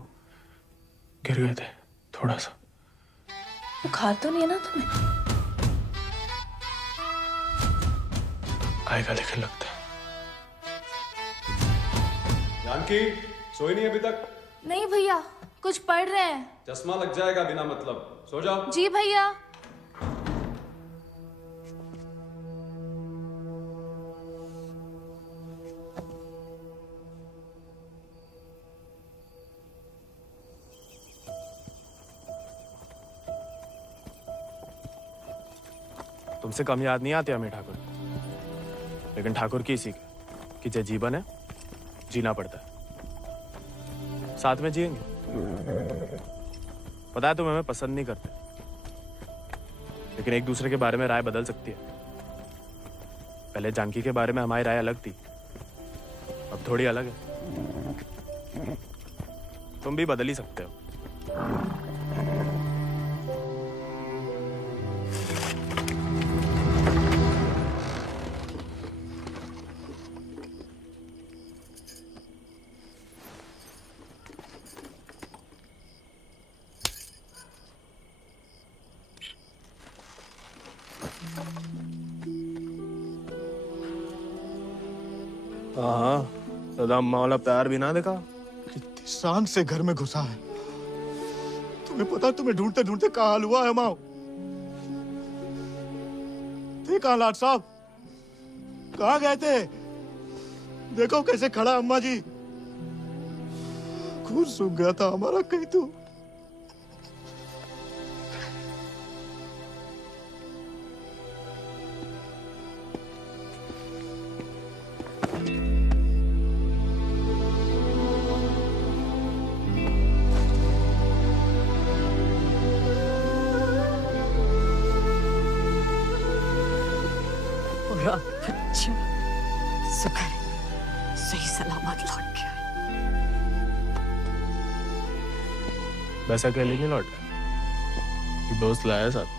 गिर गए थे थोड़ा सा। बुखार तो नहीं है ना तुम्हें? आएगा लेकिन लगता है। जानकी, सोई नहीं अभी तक? नहीं भैया, कुछ पढ़ रहे हैं। चश्मा लग जाएगा बिना मतलब, सो जाओ। जी भैया। तुमसे कम याद नहीं आती हमें ठाकुर, लेकिन ठाकुर की सीख कि जो जीवन है जीना पड़ता है, साथ में जिएंगे। पता है तुम हमें पसंद नहीं करते, लेकिन एक दूसरे के बारे में राय बदल सकती है। पहले जानकी के बारे में हमारी राय अलग थी, अब थोड़ी अलग है। तुम भी बदल ही सकते हो। हाँ, दादा अम्मा वाला प्यार भी ना देखा। कितनी शान से घर में घुसा है। तुम्हें पता, तुम्हें ढूंढते ढूंढते कहाँ हाल हुआ है माओ। थे कहाँ लाट साहब, कहाँ गए थे? देखो कैसे खड़ा अम्मा जी। खून सूख गया था हमारा कहीं तो। अच्छा, शुक्र है सही सलामत लौट गया। बस अकेले नहीं लौट रहा, दोस्त लाया साथ।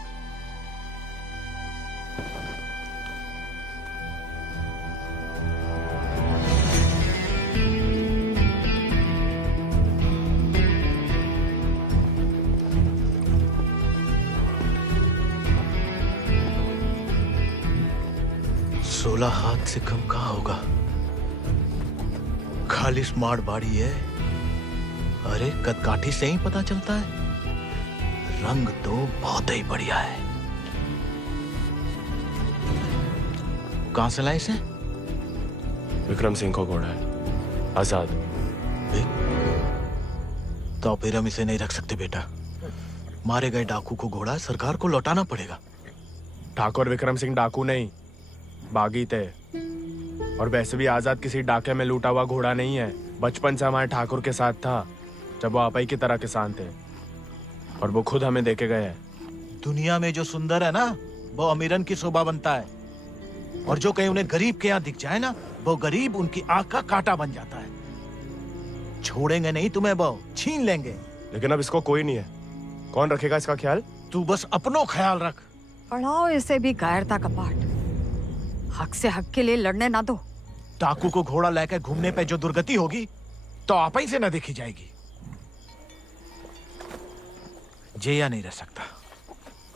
हाथ से कम कहाँ होगा? खाली स्मार्ट बॉडी है। अरे कदकाठी से ही पता चलता है। रंग तो बहुत ही बढ़िया है। कहां से लाए इसे? विक्रम सिंह को घोड़ा है, आजाद। तो फिर हम इसे नहीं रख सकते बेटा। मारे गए डाकू को घोड़ा सरकार को लौटाना पड़ेगा। ठाकुर विक्रम सिंह डाकू नहीं, बागी थे। और वैसे भी आजाद किसी डाके में लूटा हुआ घोड़ा नहीं है। बचपन से हमारे ठाकुर के साथ था, जब वो आपई की तरह किसान थे, और वो खुद हमें देके गए हैं। दुनिया में जो सुंदर है ना, वो अमीरन की शोभा बनता है। और जो कहीं उन्हें गरीब के यहाँ दिख जाए ना, वो गरीब उनकी आंख का कांटा बन जाता है। छोड़ेंगे नहीं तुम्हें, वो छीन लेंगे। लेकिन अब इसको कोई नहीं है, कौन रखेगा इसका ख्याल? तू बस अपनो ख्याल रख। पढ़ाओ इसे भी कायरता का पाठ। हक से हक के लिए लड़ने ना दो। डाकू को घोड़ा लेकर घूमने पे जो दुर्गति होगी, तो आप ही से न देखी जाएगी। जेया नहीं रह सकता।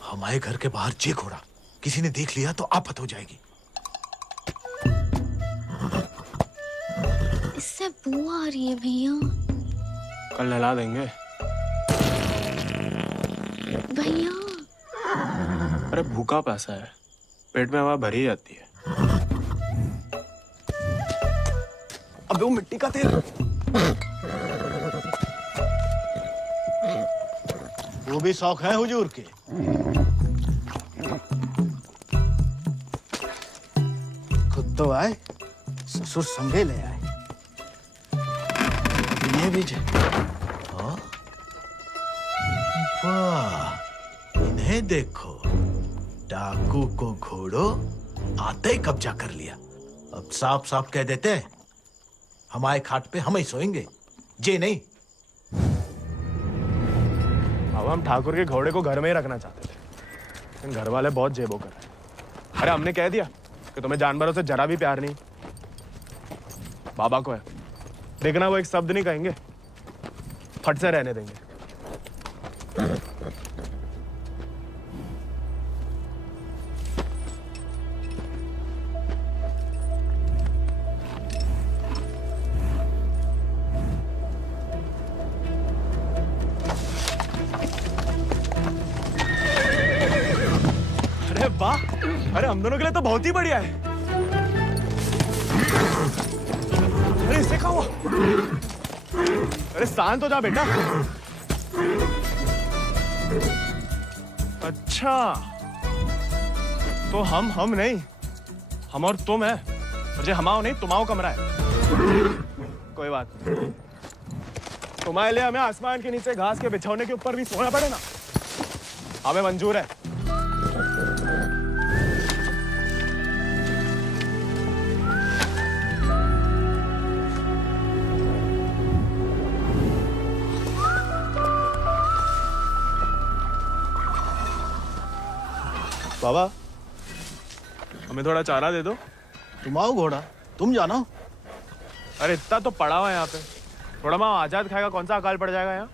हमारे घर के बाहर जे घोड़ा किसी ने देख लिया तो आफत हो जाएगी। इससे बू आ रही है भैया। कल नहला देंगे भैया। अरे भूखा पैसा है, पेट में हवा भरी जाती है। अबे वो मिट्टी का तेल। वो भी शौक है हुजूर के। खुद तो आए, ससुर संगे ले आए। ये भी वाह, इन्हें देखो। डाकू को घोड़ो आते ही कब्जा कर लिया। अब साफ साफ कह देते हैं, हमारे खाट पे हम ही सोएंगे, जे नहीं। अब हम ठाकुर के घोड़े को घर में ही रखना चाहते थे, लेकिन घर वाले बहुत जेबो कर रहे हैं। अरे हमने कह दिया कि तुम्हें जानवरों से जरा भी प्यार नहीं। बाबा को है, देखना वो एक शब्द नहीं कहेंगे, फट से रहने देंगे। अरे वाह, अरे हम दोनों के लिए तो बहुत ही बढ़िया है। अरे इससे क्या हुआ? अरे शांत हो जा बेटा। अच्छा, तो हम नहीं, हम और तुम है। मुझे हमाओ नहीं, तुम्हाओ कमरा है। कोई बात नहीं, तुम्हारे लिए हमें आसमान के नीचे घास के बिछौने के ऊपर भी सोना पड़े ना, हमें मंजूर है। बाबा हमें थोड़ा चारा दे दो। तुम आओ घोड़ा, तुम जानो। अरे इतना तो पड़ा हुआ है यहाँ पे, थोड़ा मैं आजाद खाएगा, कौन सा अकाल पड़ जाएगा यहाँ।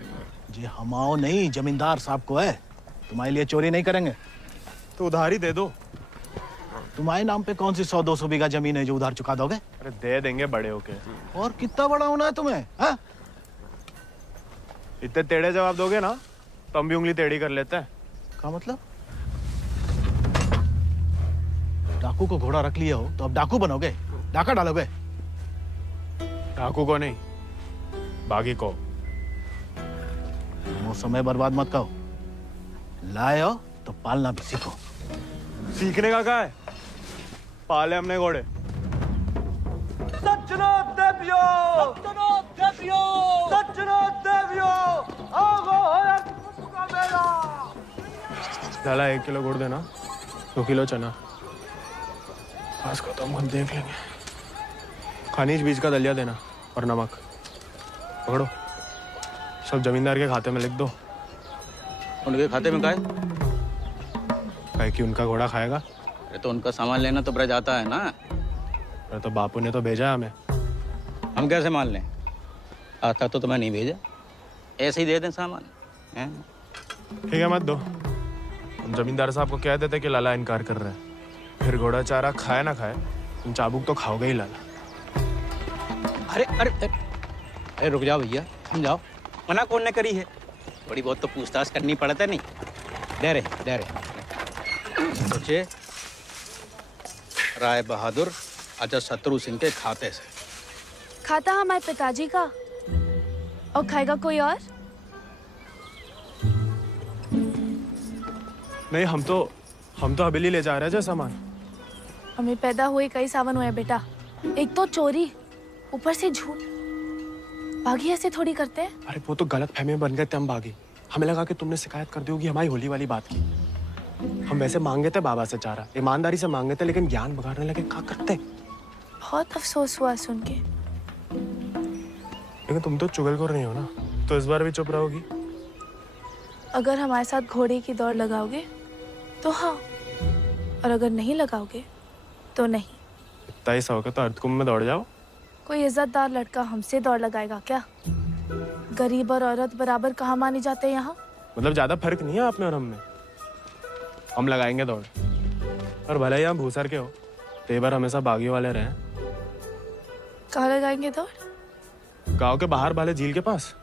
जी हम आओ नहीं, जमींदार साहब को है, तुम्हारे लिए चोरी नहीं करेंगे। तो उधार ही दे दो। तुम्हारे नाम पे कौन सी 100-200 बीघा जमीन है जो उधार चुका दोगे? अरे दे देंगे बड़े होके। और कितना बड़ा होना है तुम्हें? हा? इतने टेढ़े जवाब दोगे ना तो हम भी उंगली टेढ़ी कर लेते हैं। क्या मतलब? डाकू को घोड़ा रख लिया हो तो अब डाकू बनोगे, डाका डालोगे? डाकू को नहीं, बागी को। वो समय बर्बाद मत करो, लाए हो तो पालना भी सीखो। सीखने का क्या है, पाले हमने घोड़े। सज्जनों देवियों, सज्जनों देवियों, सज्जनों देवियों, आगो है का मेला। डाला 1 किलो गुड़ देना, 2 किलो चना। बस खत्म, हम देख लेंगे। खनिज बीज का दलिया देना और नमक। पकड़ो, सब जमींदार के खाते में लिख दो। उनके खाते में का है? कि उनका घोड़ा खाएगा। अरे तो उनका सामान लेना तो ब्रज आता है ना। अरे तो बापू ने तो भेजा है हमें। हम कैसे मान लें? आता तो मैं नहीं भेजा, ऐसे ही दे दें सामान। ठीक है मत दो, हम जमींदार साहब को कह देते कि लाला इनकार कर रहे हैं। फिर घोड़ा चारा खाए ना खाए, तुम चाबुक तो खाओगे ही लाला। अरे अरे अरे रुक जाओ भैया, समझाओ। मना कौन ने करी है? थोड़ी बहुत तो पूछताछ करनी पड़ता नहीं। दे रहे सोचे राय बहादुर अजय शत्रु सिंह के खाते से। खाता हमारे पिताजी का, और खाएगा कोई और? नहीं, हम तो हवेली ले जा रहे हैं सामान। हमें पैदा हुए कई सावन हुए बेटा, एक तो चोरी, ऊपर से झूठ। बागी ऐसे थोड़ी करते हैं। अरे वो तो गलत फहमी में बन गए थे हम बागी। हमें लगा कि तुमने शिकायत कर दी होगी हमारी होली वाली बात की। हम वैसे मांगे थे बाबा से चारा, ईमानदारी से मांगे थे, लेकिन ज्ञान बगाड़ने लगे। क्या करते? बहुत अफसोस हुआ सुन के। लेकिन तुम तो चुगलखोर नहीं हो ना, तो इस बार भी चुप रहोगी? अगर हमारे साथ घोड़े की दौड़ लगाओगे तो हाँ, और अगर नहीं लगाओगे तो नहीं। इतना ही सौ तो अर्धकुंभ में दौड़ जाओ। कोई इज्जतदार लड़का हमसे दौड़ लगाएगा क्या? गरीब और औरत बराबर कहाँ माने जाते हैं यहाँ? मतलब ज्यादा फर्क नहीं है आप में और हम में। हम लगाएंगे दौड़, और भले ही हम भूसर के हो, तेवर हमेशा बागियों वाले रहे। कहाँ लगाएंगे दौड़? गांव के बाहर वाले झील के पास।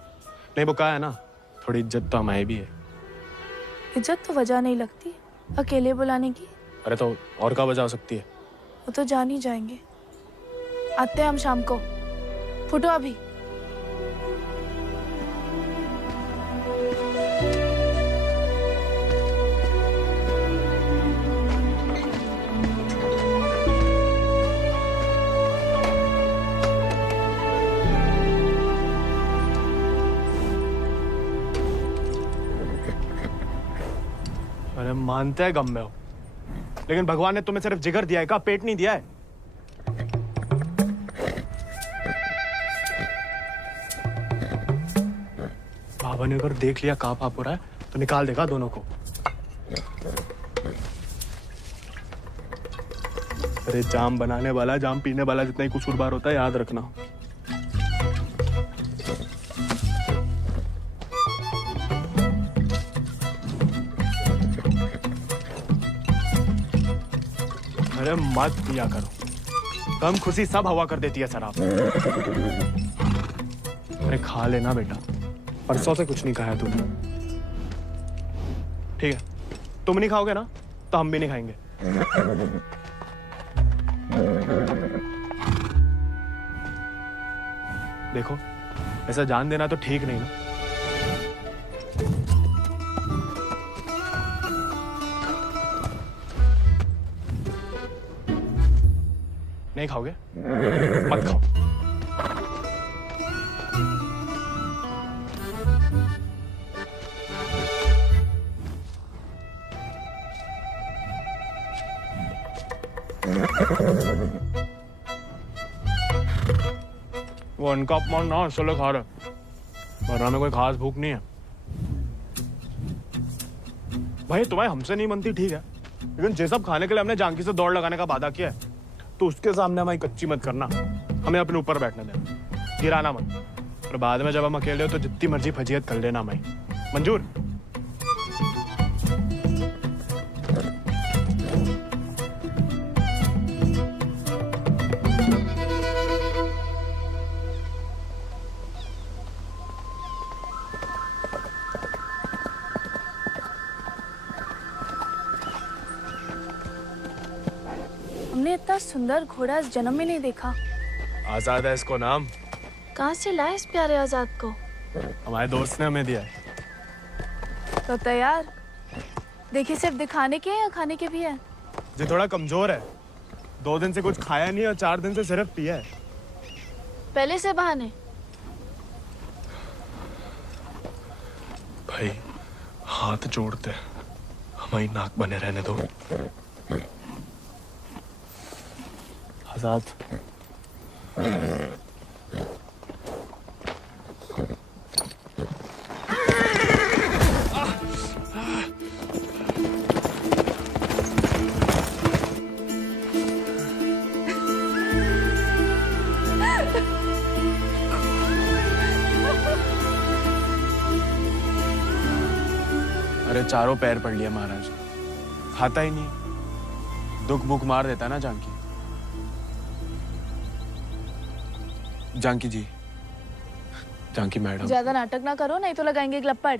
नहीं वो कहा है ना, थोड़ी इज्जत तो हमारी भी है। इज्जत तो वजह नहीं लगती अकेले बुलाने की। अरे तो और क्या वजह हो सकती है? वो तो जान ही जाएंगे। आते हैं हम शाम को, फुटो अभी। अरे मानते हैं गम में हो, लेकिन भगवान ने तुम्हें सिर्फ जिगर दिया है, का पेट नहीं दिया है। बाबा ने अगर देख लिया कहाँ पाप हो रहा है तो निकाल देगा दोनों को। अरे जाम बनाने वाला, जाम पीने वाला जितना ही कसूरवार होता है, याद रखना। अरे मत पिया करो, कम खुशी सब हवा कर देती है शराब। अरे खा लेना बेटा, परसों से कुछ नहीं खाया तुमने। ठीक है, तुम नहीं खाओगे ना तो हम भी नहीं खाएंगे। देखो ऐसा जान देना तो ठीक नहीं ना। नहीं खाओगे? मत खाओ। वो उनका अपमान ना चलो खा रहे, वरना में कोई खास भूख नहीं है। भाई तुम्हारी हमसे नहीं बनती ठीक है, लेकिन ये सब खाने के लिए हमने जानकी से दौड़ लगाने का वादा किया है, तो उसके सामने हमारी कच्ची मत करना, हमें अपने ऊपर बैठने देना, गिराना मत। और बाद में जब हम अकेले हो तो जितनी मर्जी फजीयत कर लेना हमारी, मंजूर? हमने इतना सुंदर घोड़ा इस जन्म में नहीं देखा। आजाद है इसको नाम। कहाँ से लाए इस प्यारे आजाद को? हमारे दोस्त ने हमें दिया है। तो तैयार? देखिए सिर्फ दिखाने के हैं या खाने के भी हैं? जो थोड़ा कमजोर है, 2 दिन से कुछ खाया नहीं और 4 दिन से सिर्फ पिया है। पहले से बहाने। भाई हाथ जोड़ते, हमारी नाक बने रहने दो। आजाद, अरे चारों पैर पड़ लिया महाराज, खाता ही नहीं, दुख भूख मार देता ना जानकी। जानकी जी, जानकी मैडम, ज्यादा नाटक ना करो नहीं तो लगाएंगे ग्लप्पड़।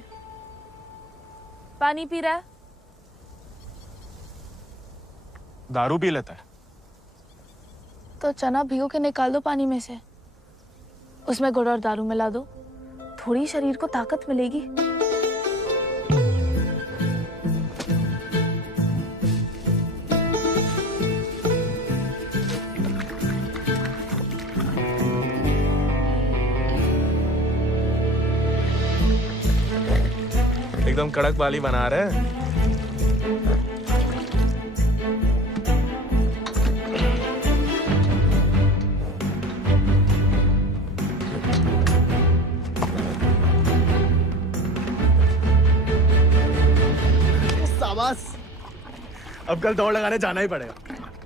पानी पी रहा है? दारू पी लेता है। तो चना भिगो के निकाल दो पानी में से, उसमें गुड़ और दारू मिला दो, थोड़ी शरीर को ताकत मिलेगी। एकदम कड़क वाली बना रहे हैं। शाबाश, अब कल दौड़ लगाने जाना ही पड़ेगा,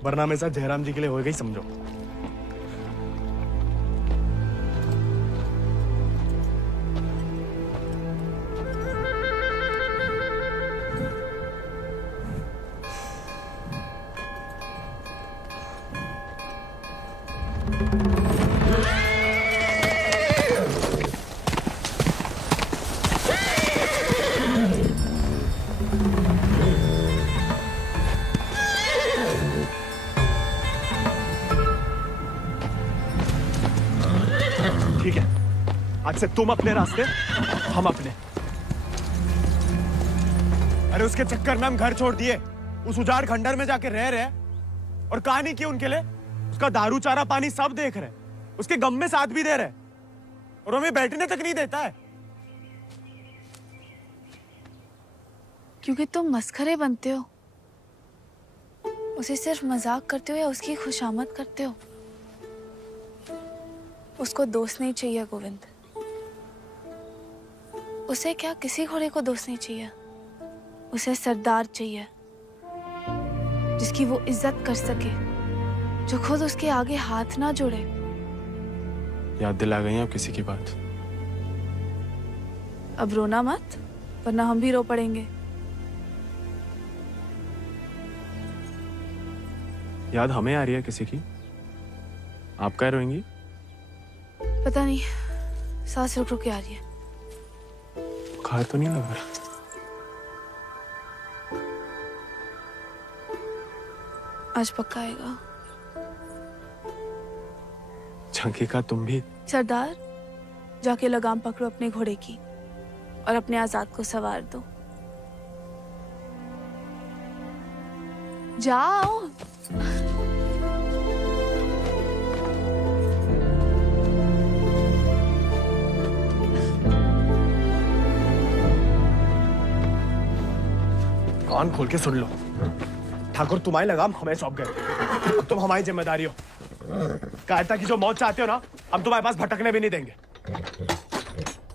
वरना मेरे साथ जयराम जी के लिए हो गई समझो। ठीक है, आज से तुम अपने रास्ते, हम अपने। अरे उसके चक्कर में हम घर छोड़ दिए, उस उजाड़ खंडर में जाके रह रहे और कहानी की उनके लिए, उसका दारू चारा पानी सब देख रहे, उसके गम में साथ भी दे रहे और हमें बैठने तक नहीं देता है। क्योंकि तुम मस्खरे बनते हो, उसे सिर्फ मजाक करते हो या उसकी खुशामद करते हो। उसको दोस्त नहीं चाहिए गोविंद, उसे क्या किसी घोड़े को दोस्त नहीं चाहिए, उसे सरदार चाहिए जिसकी वो इज्जत कर सके, जो खुद उसके आगे हाथ ना जोड़े। याद दिला गई आप किसी की बात। अब रोना मत, वरना हम भी रो पड़ेंगे। याद हमें आ रही है किसी की? आप क्या रोएंगी? पता नहीं, सांस रुक रुक के आ रही है। बुखार तो नहीं लग रहा? आज पक्का आएगा। झंकी का तुम भी? सरदार, जाके लगाम पकड़ो अपने घोड़े की और अपने आजाद को सवार दो। जाओ। कान खोल के सुन लो, ठाकुर तुम्हारी लगाम हमें सौंप गए, अब तुम हमारी जिम्मेदारी हो। कायरता की जो मौत चाहते हो ना, हम तुम्हारे पास भटकने भी नहीं देंगे।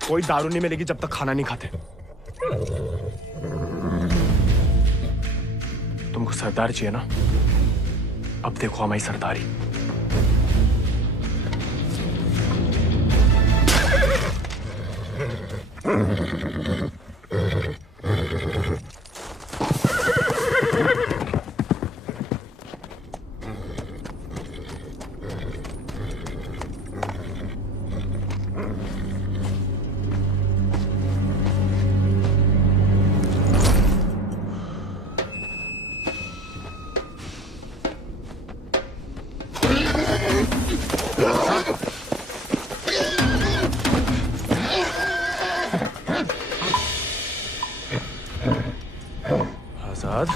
कोई दारू नहीं मिलेगी जब तक खाना नहीं खाते। तुम तुमको सरदार चाहिए ना? अब देखो हमारी सरदारी। आजाद,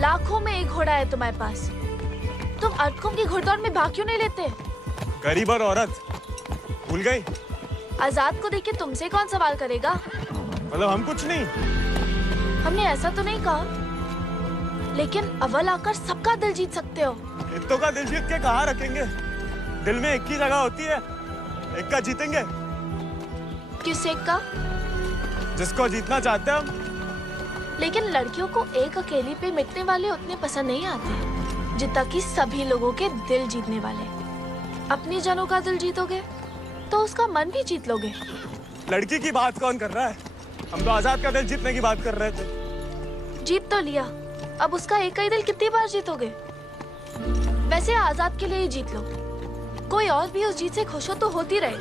लाखों में एक घोड़ा है तुम्हारे पास, तुम अटकों की घुड़दौड़ में भाग क्यों नहीं लेते? गरीब और औरत भूल गई? आजाद को देख के तुमसे कौन सवाल करेगा? मतलब हम कुछ नहीं? हमने ऐसा तो नहीं कहा, लेकिन अव्वल आकर सबका दिल जीत सकते हो। इत्तों का दिल जीत के कहाँ रखेंगे? दिल में एक की जगह होती है, एक का जीतेंगे। किस एक का? जिसको जीतना चाहते हैं हम। लेकिन लड़कियों को एक अकेली पे मिटने वाले उतने पसंद नहीं आते जितना कि सभी लोगों के दिल जीतने वाले। अपनी जनों का दिल जीतोगे तो उसका मन भी जीत लोगे। लड़की की बात कौन कर रहा है? हम तो आजाद का दिल जीतने की बात कर रहे थे। जीत तो लिया, अब उसका एक ही दिल कितनी बार जीतोगे? वैसे आजाद के लिए ही जीत लो, कोई और भी उस जीत से खुश हो तो होती रहे,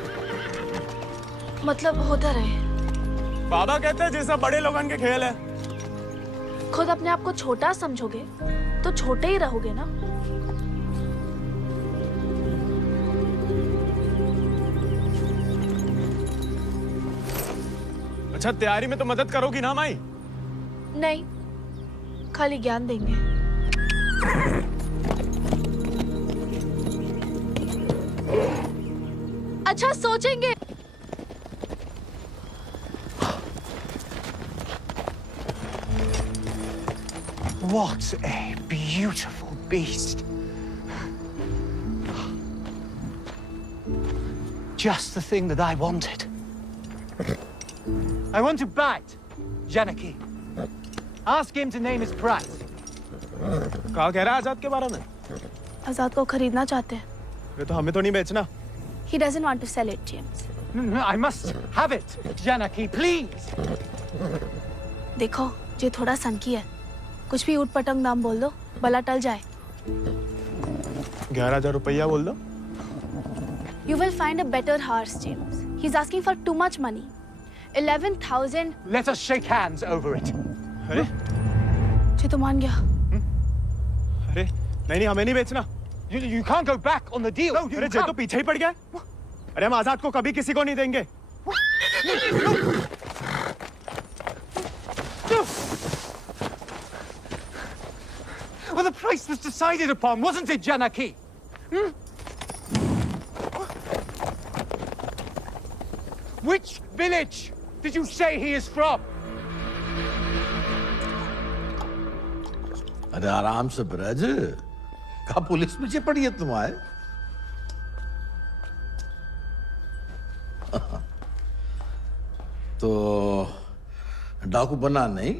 मतलब होता रहे। बाबा कहते हैं जैसा बड़े लोगन के खेल है। खुद अपने आप को छोटा समझोगे तो छोटे ही रहोगे ना। अच्छा, तैयारी में तो मदद करोगी ना माई? नहीं, खाली ज्ञान देंगे। अच्छा सोचेंगे। What a beautiful beast. Just the thing that I wanted. I want to bite Janaki. Ask him to name his price. कहा कह रहा है आजाद के बारे में? आजाद को खरीदना चाहते हैं। ये तो हमें तो नहीं बेचना। He doesn't want to sell it, James. No, I must have it, Janaki, please. देखो, ये थोड़ा सनकी है, कुछ भी ऊट पटंग नाम बोल दो, भला टल जाए। 11,000 रुपया बोल दो। You will find a better horse, James. He's asking for too much money. 11,000. Let us shake hands over it. अरे? ये तो मान गया। अरे, नहीं, हमें नहीं बेचना। You can't go back on the deal. No, अरे, ये तो पीछे ही पड़ गया। अरे, हम आजाद को कभी किसी को नहीं देंगे। Well, the price was decided upon, wasn't it, Janaki? Which village did you say he is from? अरे आराम से ब्रज, कहा पुलिस पीछे पड़ी है तुम्हारे? तो डाकू बना नहीं,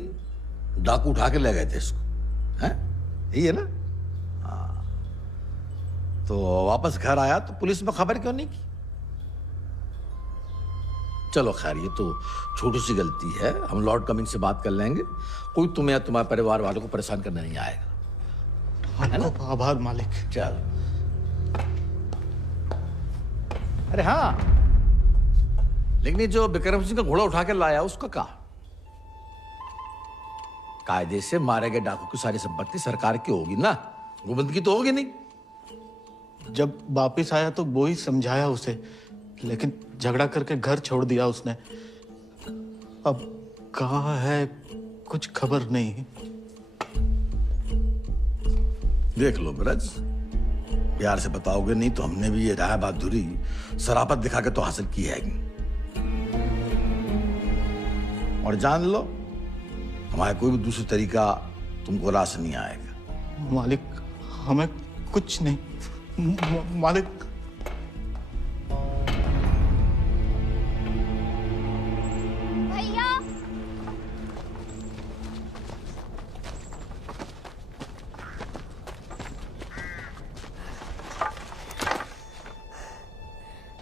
डाकू उठा के ले गए थे इसको, हैं? यही है ना? हाँ। तो वापस घर आया तो पुलिस में खबर क्यों नहीं की? चलो खैर, ये तो छोटी सी गलती है, हम लॉर्ड कमिंग से बात कर लेंगे, कोई तुम्हें या तुम्हारे परिवार वालों को परेशान करने नहीं आएगा, है ना? आभार मालिक। चल। अरे हाँ, लेकिन ये जो विक्रम सिंह का घोड़ा उठा के लाया उसका कहा? कायदे से मारे गए डाकू की सारी संपत्ति सरकार की होगी ना, गोविंद की तो होगी नहीं। जब वापिस आया तो वो ही समझाया उसे, लेकिन झगड़ा करके घर छोड़ दिया उसने। अब कहाँ है कुछ खबर नहीं। देख लो ब्रज, प्यार से बताओगे नहीं तो हमने भी ये राय बहादुरी शराफत दिखा के तो हासिल की है। और जान लो, हमारा कोई भी दूसरी तरीका तुमको रास नहीं आएगा। मालिक, हमें कुछ नहीं। मालिक, भैया,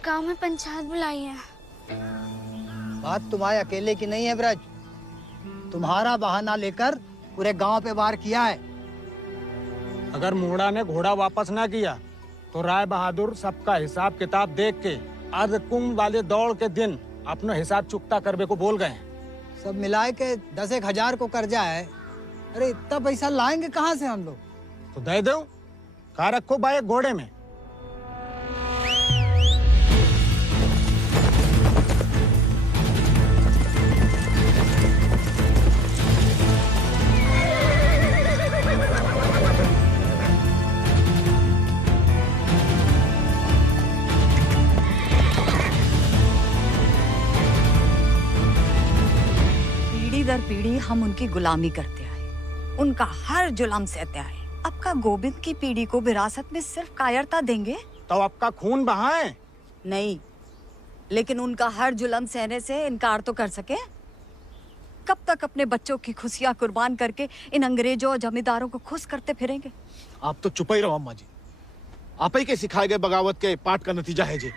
गांव में पंचायत बुलाई है। बात तुम्हारे अकेले की नहीं है ब्रज, तुम्हारा बहाना लेकर पूरे गांव पे वार किया है। अगर मुंगड़ा ने घोड़ा वापस ना किया तो राय बहादुर सबका हिसाब किताब देख के अर्धकुंभ वाले दौड़ के दिन अपना हिसाब चुकता करने को बोल गए। सब मिलाए के 10,000 को कर्जा है। अरे इतना पैसा लाएंगे कहाँ से हम लोग? तो दे दो, कहा रखो बाए घोड़े में। दर पीढ़ी हम उनकी गुलामी करते आए, उनका हर जुल्म सहते आए। अब का गोविंद की पीढ़ी को विरासत में सिर्फ कायरता देंगे तो आपका खून बहाए? नहीं, लेकिन उनका हर जुल्म सहने से इनकार तो कर सके। कब तक अपने बच्चों की खुशियां कुर्बान करके इन अंग्रेजों और जमींदारों को खुश करते फिरेंगे? आप तो चुप ही रहो अम्मा जी, आप ही के सिखाए गए बगावत के पाठ का नतीजा है जी।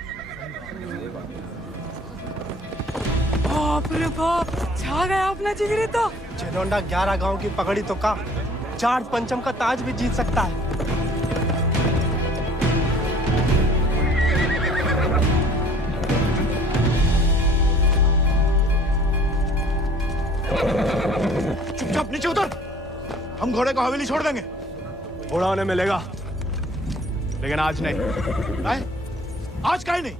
बाप रे बाप, छा गया अपना जिगरी तो। चिलोंडा 11 गांव की पगड़ी तो का चार पंचम का ताज भी जीत सकता है। चुपचाप नीचे उतर, हम घोड़े को हवेली छोड़ देंगे। घोड़ा उन्हें मिलेगा, लेकिन आज नहीं। आज काहे नहीं?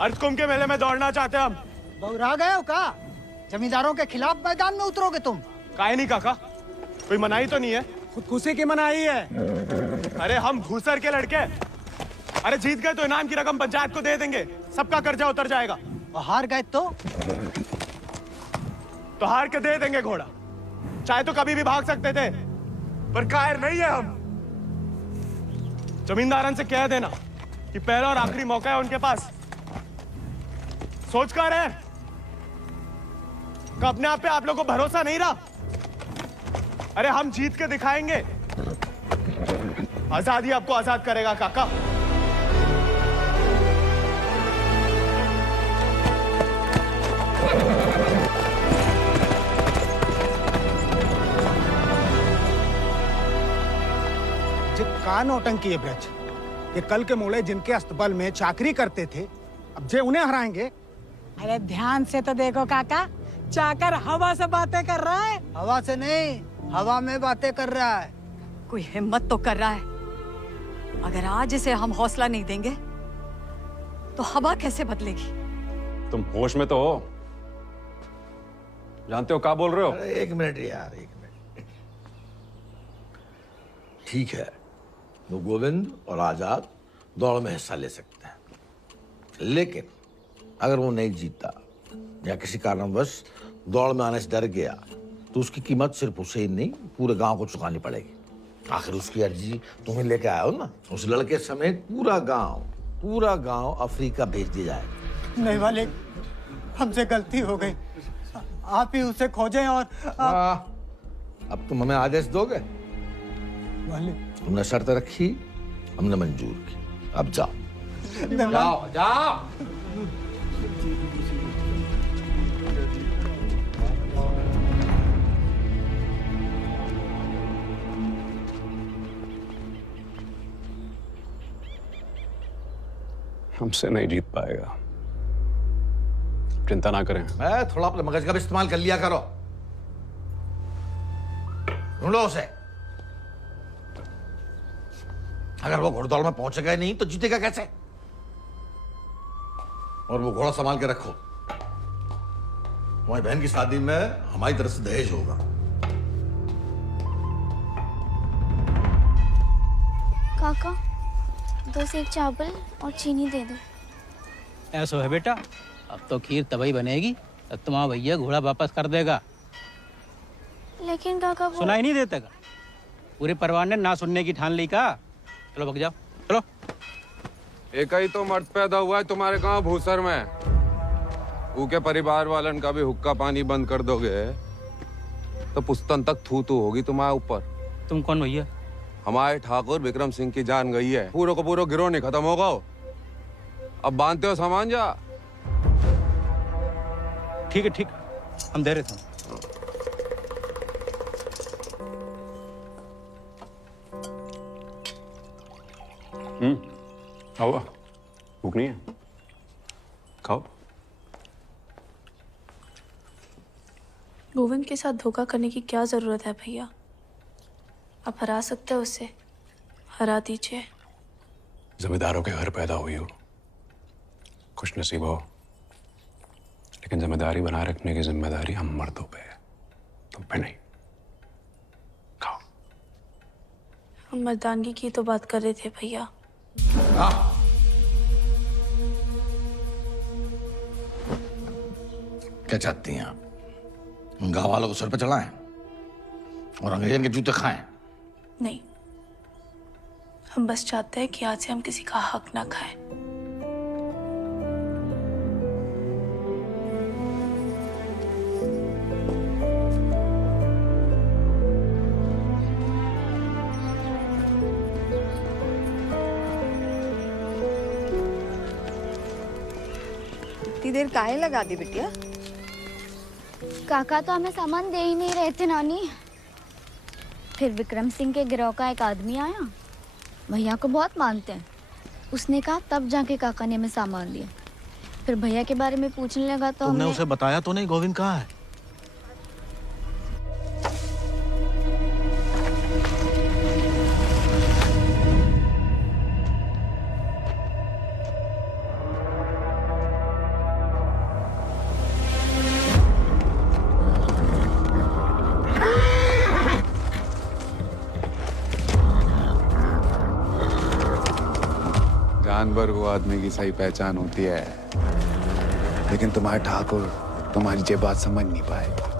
अर्धकुंभ के मेले में दौड़ना चाहते हम। बौरा गए हो का? जमींदारों के खिलाफ मैदान में उतरोगे तुम? काहे नहीं काका, कोई मनाही तो नहीं है? खुदकुशी की मनाही है। अरे हम घूसर के लड़के, अरे जीत गए तो इनाम की रकम पंचायत को दे देंगे, सबका कर्जा उतर जाएगा। हार गए तो हार के दे देंगे घोड़ा, चाहे तो कभी भी भाग सकते थे, पर कायर नहीं है हम। जमींदारन से कह देना कि पहला और आखिरी मौका है उनके पास। सोच कर है कि अपने आप पे आप लोगों को भरोसा नहीं रहा। अरे हम जीत के दिखाएंगे, आजादी आपको आजाद करेगा काका। जो का नौटंकी है ब्रज, ये कल के मोड़े जिनके अस्तबल में चाकरी करते थे, अब जे उन्हें हराएंगे। अरे ध्यान से तो देखो काका, चाकर हवा से बातें कर रहा है। हवा से नहीं, हवा में बातें कर रहा है। कोई हिम्मत तो कर रहा है। अगर आज इसे हम हौसला नहीं देंगे तो हवा कैसे बदलेगी? तुम होश में तो हो? जानते हो क्या बोल रहे हो? अरे एक मिनट यार, एक मिनट। ठीक है, वो गोविंद और आजाद दौड़ में हिस्सा ले सकते हैं, लेकिन अगर वो नहीं जीता या किसी कारणवश दौड़ में आने से डर गया तो उसकी कीमत सिर्फ उसे ही नहीं, पूरे गांव को चुकानी पड़ेगी। आखिर उसकी अर्जी तुम्हें लेके आए हो ना। उस लड़के समेत पूरा गांव अफ्रीका भेज दिया जाएगा। नहीं वाले, हमसे गलती हो गई, आप ही उसे खोजें। और अब तुम हमें आदेश दोगे? वाले तुमने शर्त रखी, हमने मंजूर की, अब जाओ। जाओ जाओ। हमसे नहीं जीत पाएगा, चिंता ना करें। मैं थोड़ा अपने मगज का भी इस्तेमाल कर लिया करो। ढूंढो उसे। अगर वो घोड़दौड़ में पहुंचेगा ही नहीं तो जीतेगा कैसे? और वो घोड़ा संभाल के रखो, तुम्हारी बहन की शादी में हमारी तरफ से दहेज होगा। काका 2 सेक चावल और चीनी दे दो। ऐसा है बेटा, अब तो खीर तभी बनेगी तब तुम्हारा भैया घोड़ा वापस कर देगा। लेकिन काका वो सुनाई नहीं देता का? पूरे परिवार ने ना सुनने की ठान ली का। चलो भग जाओ, चलो। एक ही तो मर्द पैदा हुआ है तुम्हारे गांव भूसर में, ऊके परिवार वालन का भी हुक्का पानी बंद कर दोगे तो पुस्तन तक थू थू होगी तुम्हारे ऊपर। तुम कौन भैया? हमारे ठाकुर विक्रम सिंह की जान गई है, पूरे को पूरा गिरोह नहीं खत्म होगा। अब बांधते हो सामान जा। ठीक है, ठीक, हम दे रहे थे। आओ, भूख नहीं है? खाओ। गोविंद के साथ धोखा करने की क्या जरूरत है भैया? आप हरा सकते हो उसे, हरा दीजिए। जमींदारों के घर पैदा हुई हो, खुश नसीब हो, लेकिन जिम्मेदारी बनाए रखने की जिम्मेदारी हम मर्दों पे है, तुम पे नहीं। खाओ। हम मर्दानगी की तो बात कर रहे थे भैया। क्या चाहती हैं आप? गांव वालों को सर पे चढ़ाएं और अंग्रेजों के जूते खाएं? नहीं, हम बस चाहते हैं कि आज से हम किसी का हक ना खाएं। इतनी देर काहे लगा दी बिटिया? काका तो हमें सामान दे ही नहीं रहे थे नानी। फिर विक्रम सिंह के गिरोह का एक आदमी आया, भैया को बहुत मानते हैं। उसने कहा तब जाके काका ने हमें सामान दिया। फिर भैया के बारे में पूछने लगा तो तुमने हमने... उसे बताया तो नहीं गोविंद कहाँ है? जानवर को आदमी की सही पहचान होती है, लेकिन तुम्हारे ठाकुर तुम्हारी ये बात समझ नहीं पाए।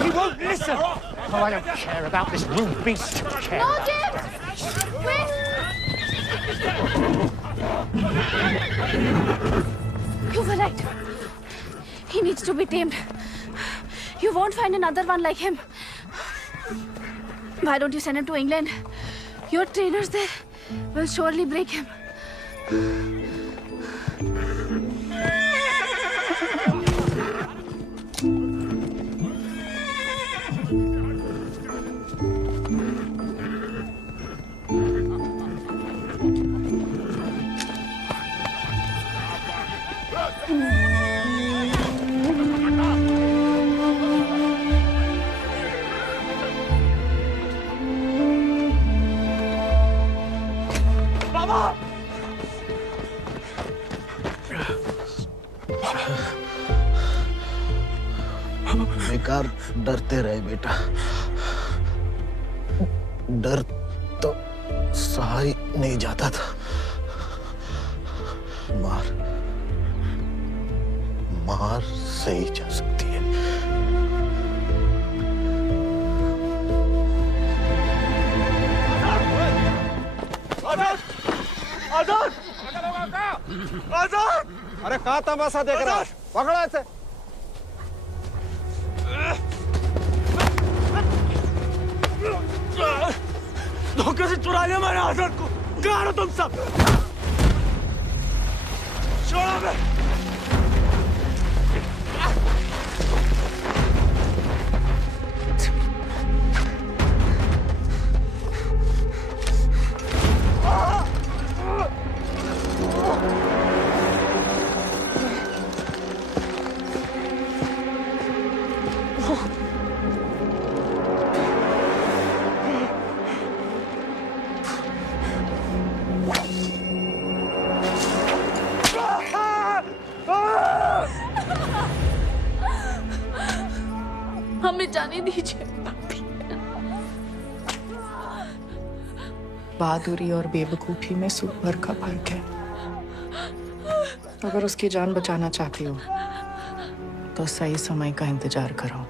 He won't listen. Oh, I don't care about this rude beast. No, James! Wait! You were right. He needs to be tamed. You won't find another one like him. Why don't you send him to England? Your trainers there will surely break him. बेकार डरते रहे बेटा, डर तो सहा ही नहीं जाता था। मार मार सही जा सकती है। आजाद! आजाद! अरे कहाँ तमाशा देख रहा है? पकड़ो ऐसे। धोखे से चुरा लिया मैंने आजाद को। कहाँ हो तुम सब? छोड़ो बे। हमें जाने दीजिए। बहादुरी और बेवकूफी में सूट भर का फर्क है। अगर उसकी जान बचाना चाहती हो तो सही समय का इंतजार करो।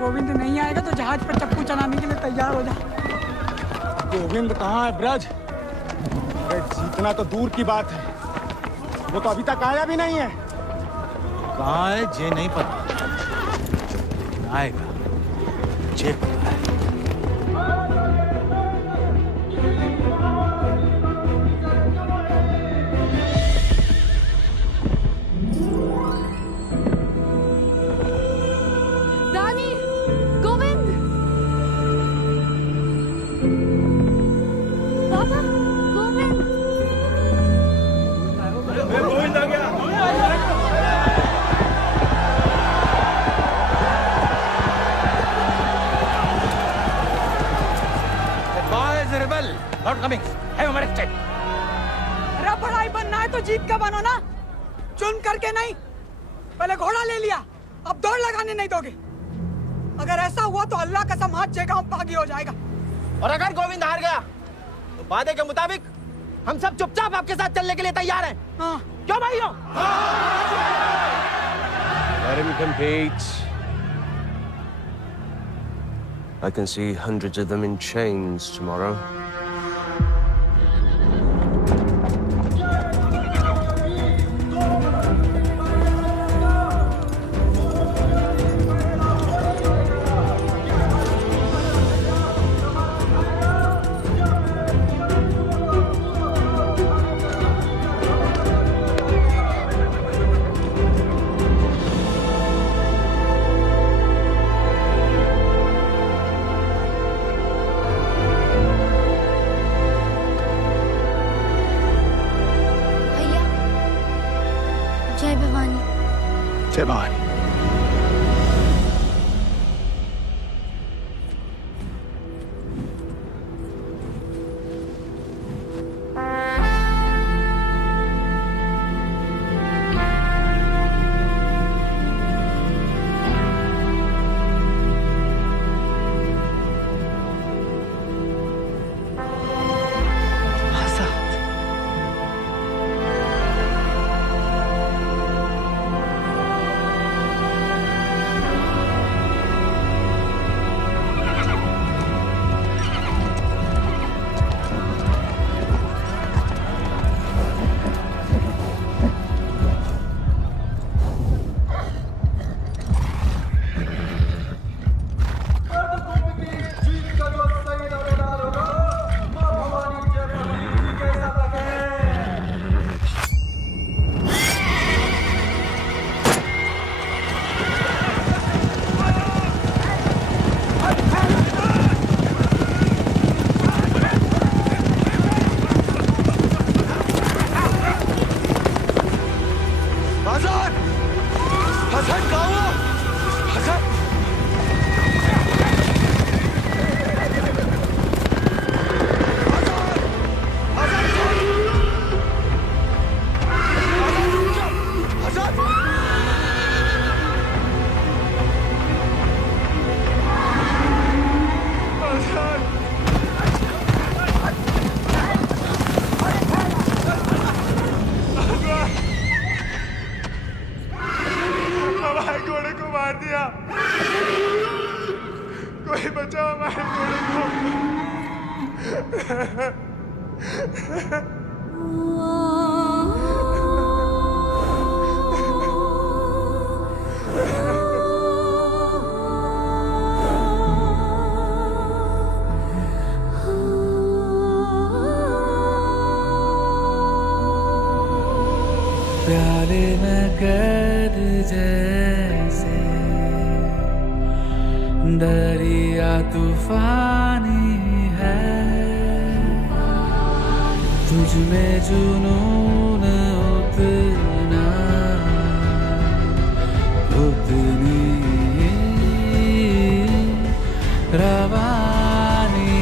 गोविंद नहीं आएगा तो जहाज पर चप्पू चलाने के लिए तैयार हो जा। गोविंद कहाँ है ब्रज? अरे जीतना तो दूर की बात है, वो तो अभी तक आया भी नहीं है। कहाँ है जे नहीं पता, आएगा जे पता है। अरे पढ़ाई बनना है तो जीत का बनो ना, चुन करके नहीं। पहले घोड़ा ले लिया, अब दौड़ लगाने नहीं दोगे। अगर ऐसा हुआ तो अल्लाह कसम हाथ जगह बागी हो जाएगा। और अगर गोविंद हार गया तो वादे के मुताबिक हम सब चुपचाप आपके साथ चलने के लिए तैयार हैं। हाँ। क्यों भाइयों? Let him compete. I can see hundreds of them in chains tomorrow. जय भवानी। जय भवानी। हसन हसन कहाँ हो हसन हमारे घोड़े को मार दिया। कोई बचाओ हमारे घोड़े को। प्याले में कैद जैसे दरिया तूफानी है, तुझ में जुनून उतना उतनी रवानी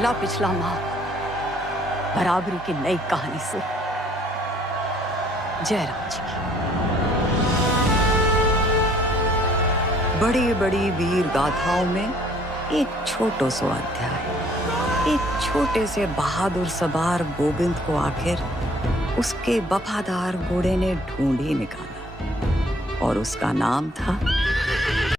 अगला पिछला माह बराबरी की नई कहानी से जयराम जी की। बड़ी बड़ी वीर गाथाओं में एक छोटो सो अध्याय, एक छोटे से बहादुर सवार गोविंद को आखिर उसके वफादार घोड़े ने ढूंढ ही निकाला और उसका नाम था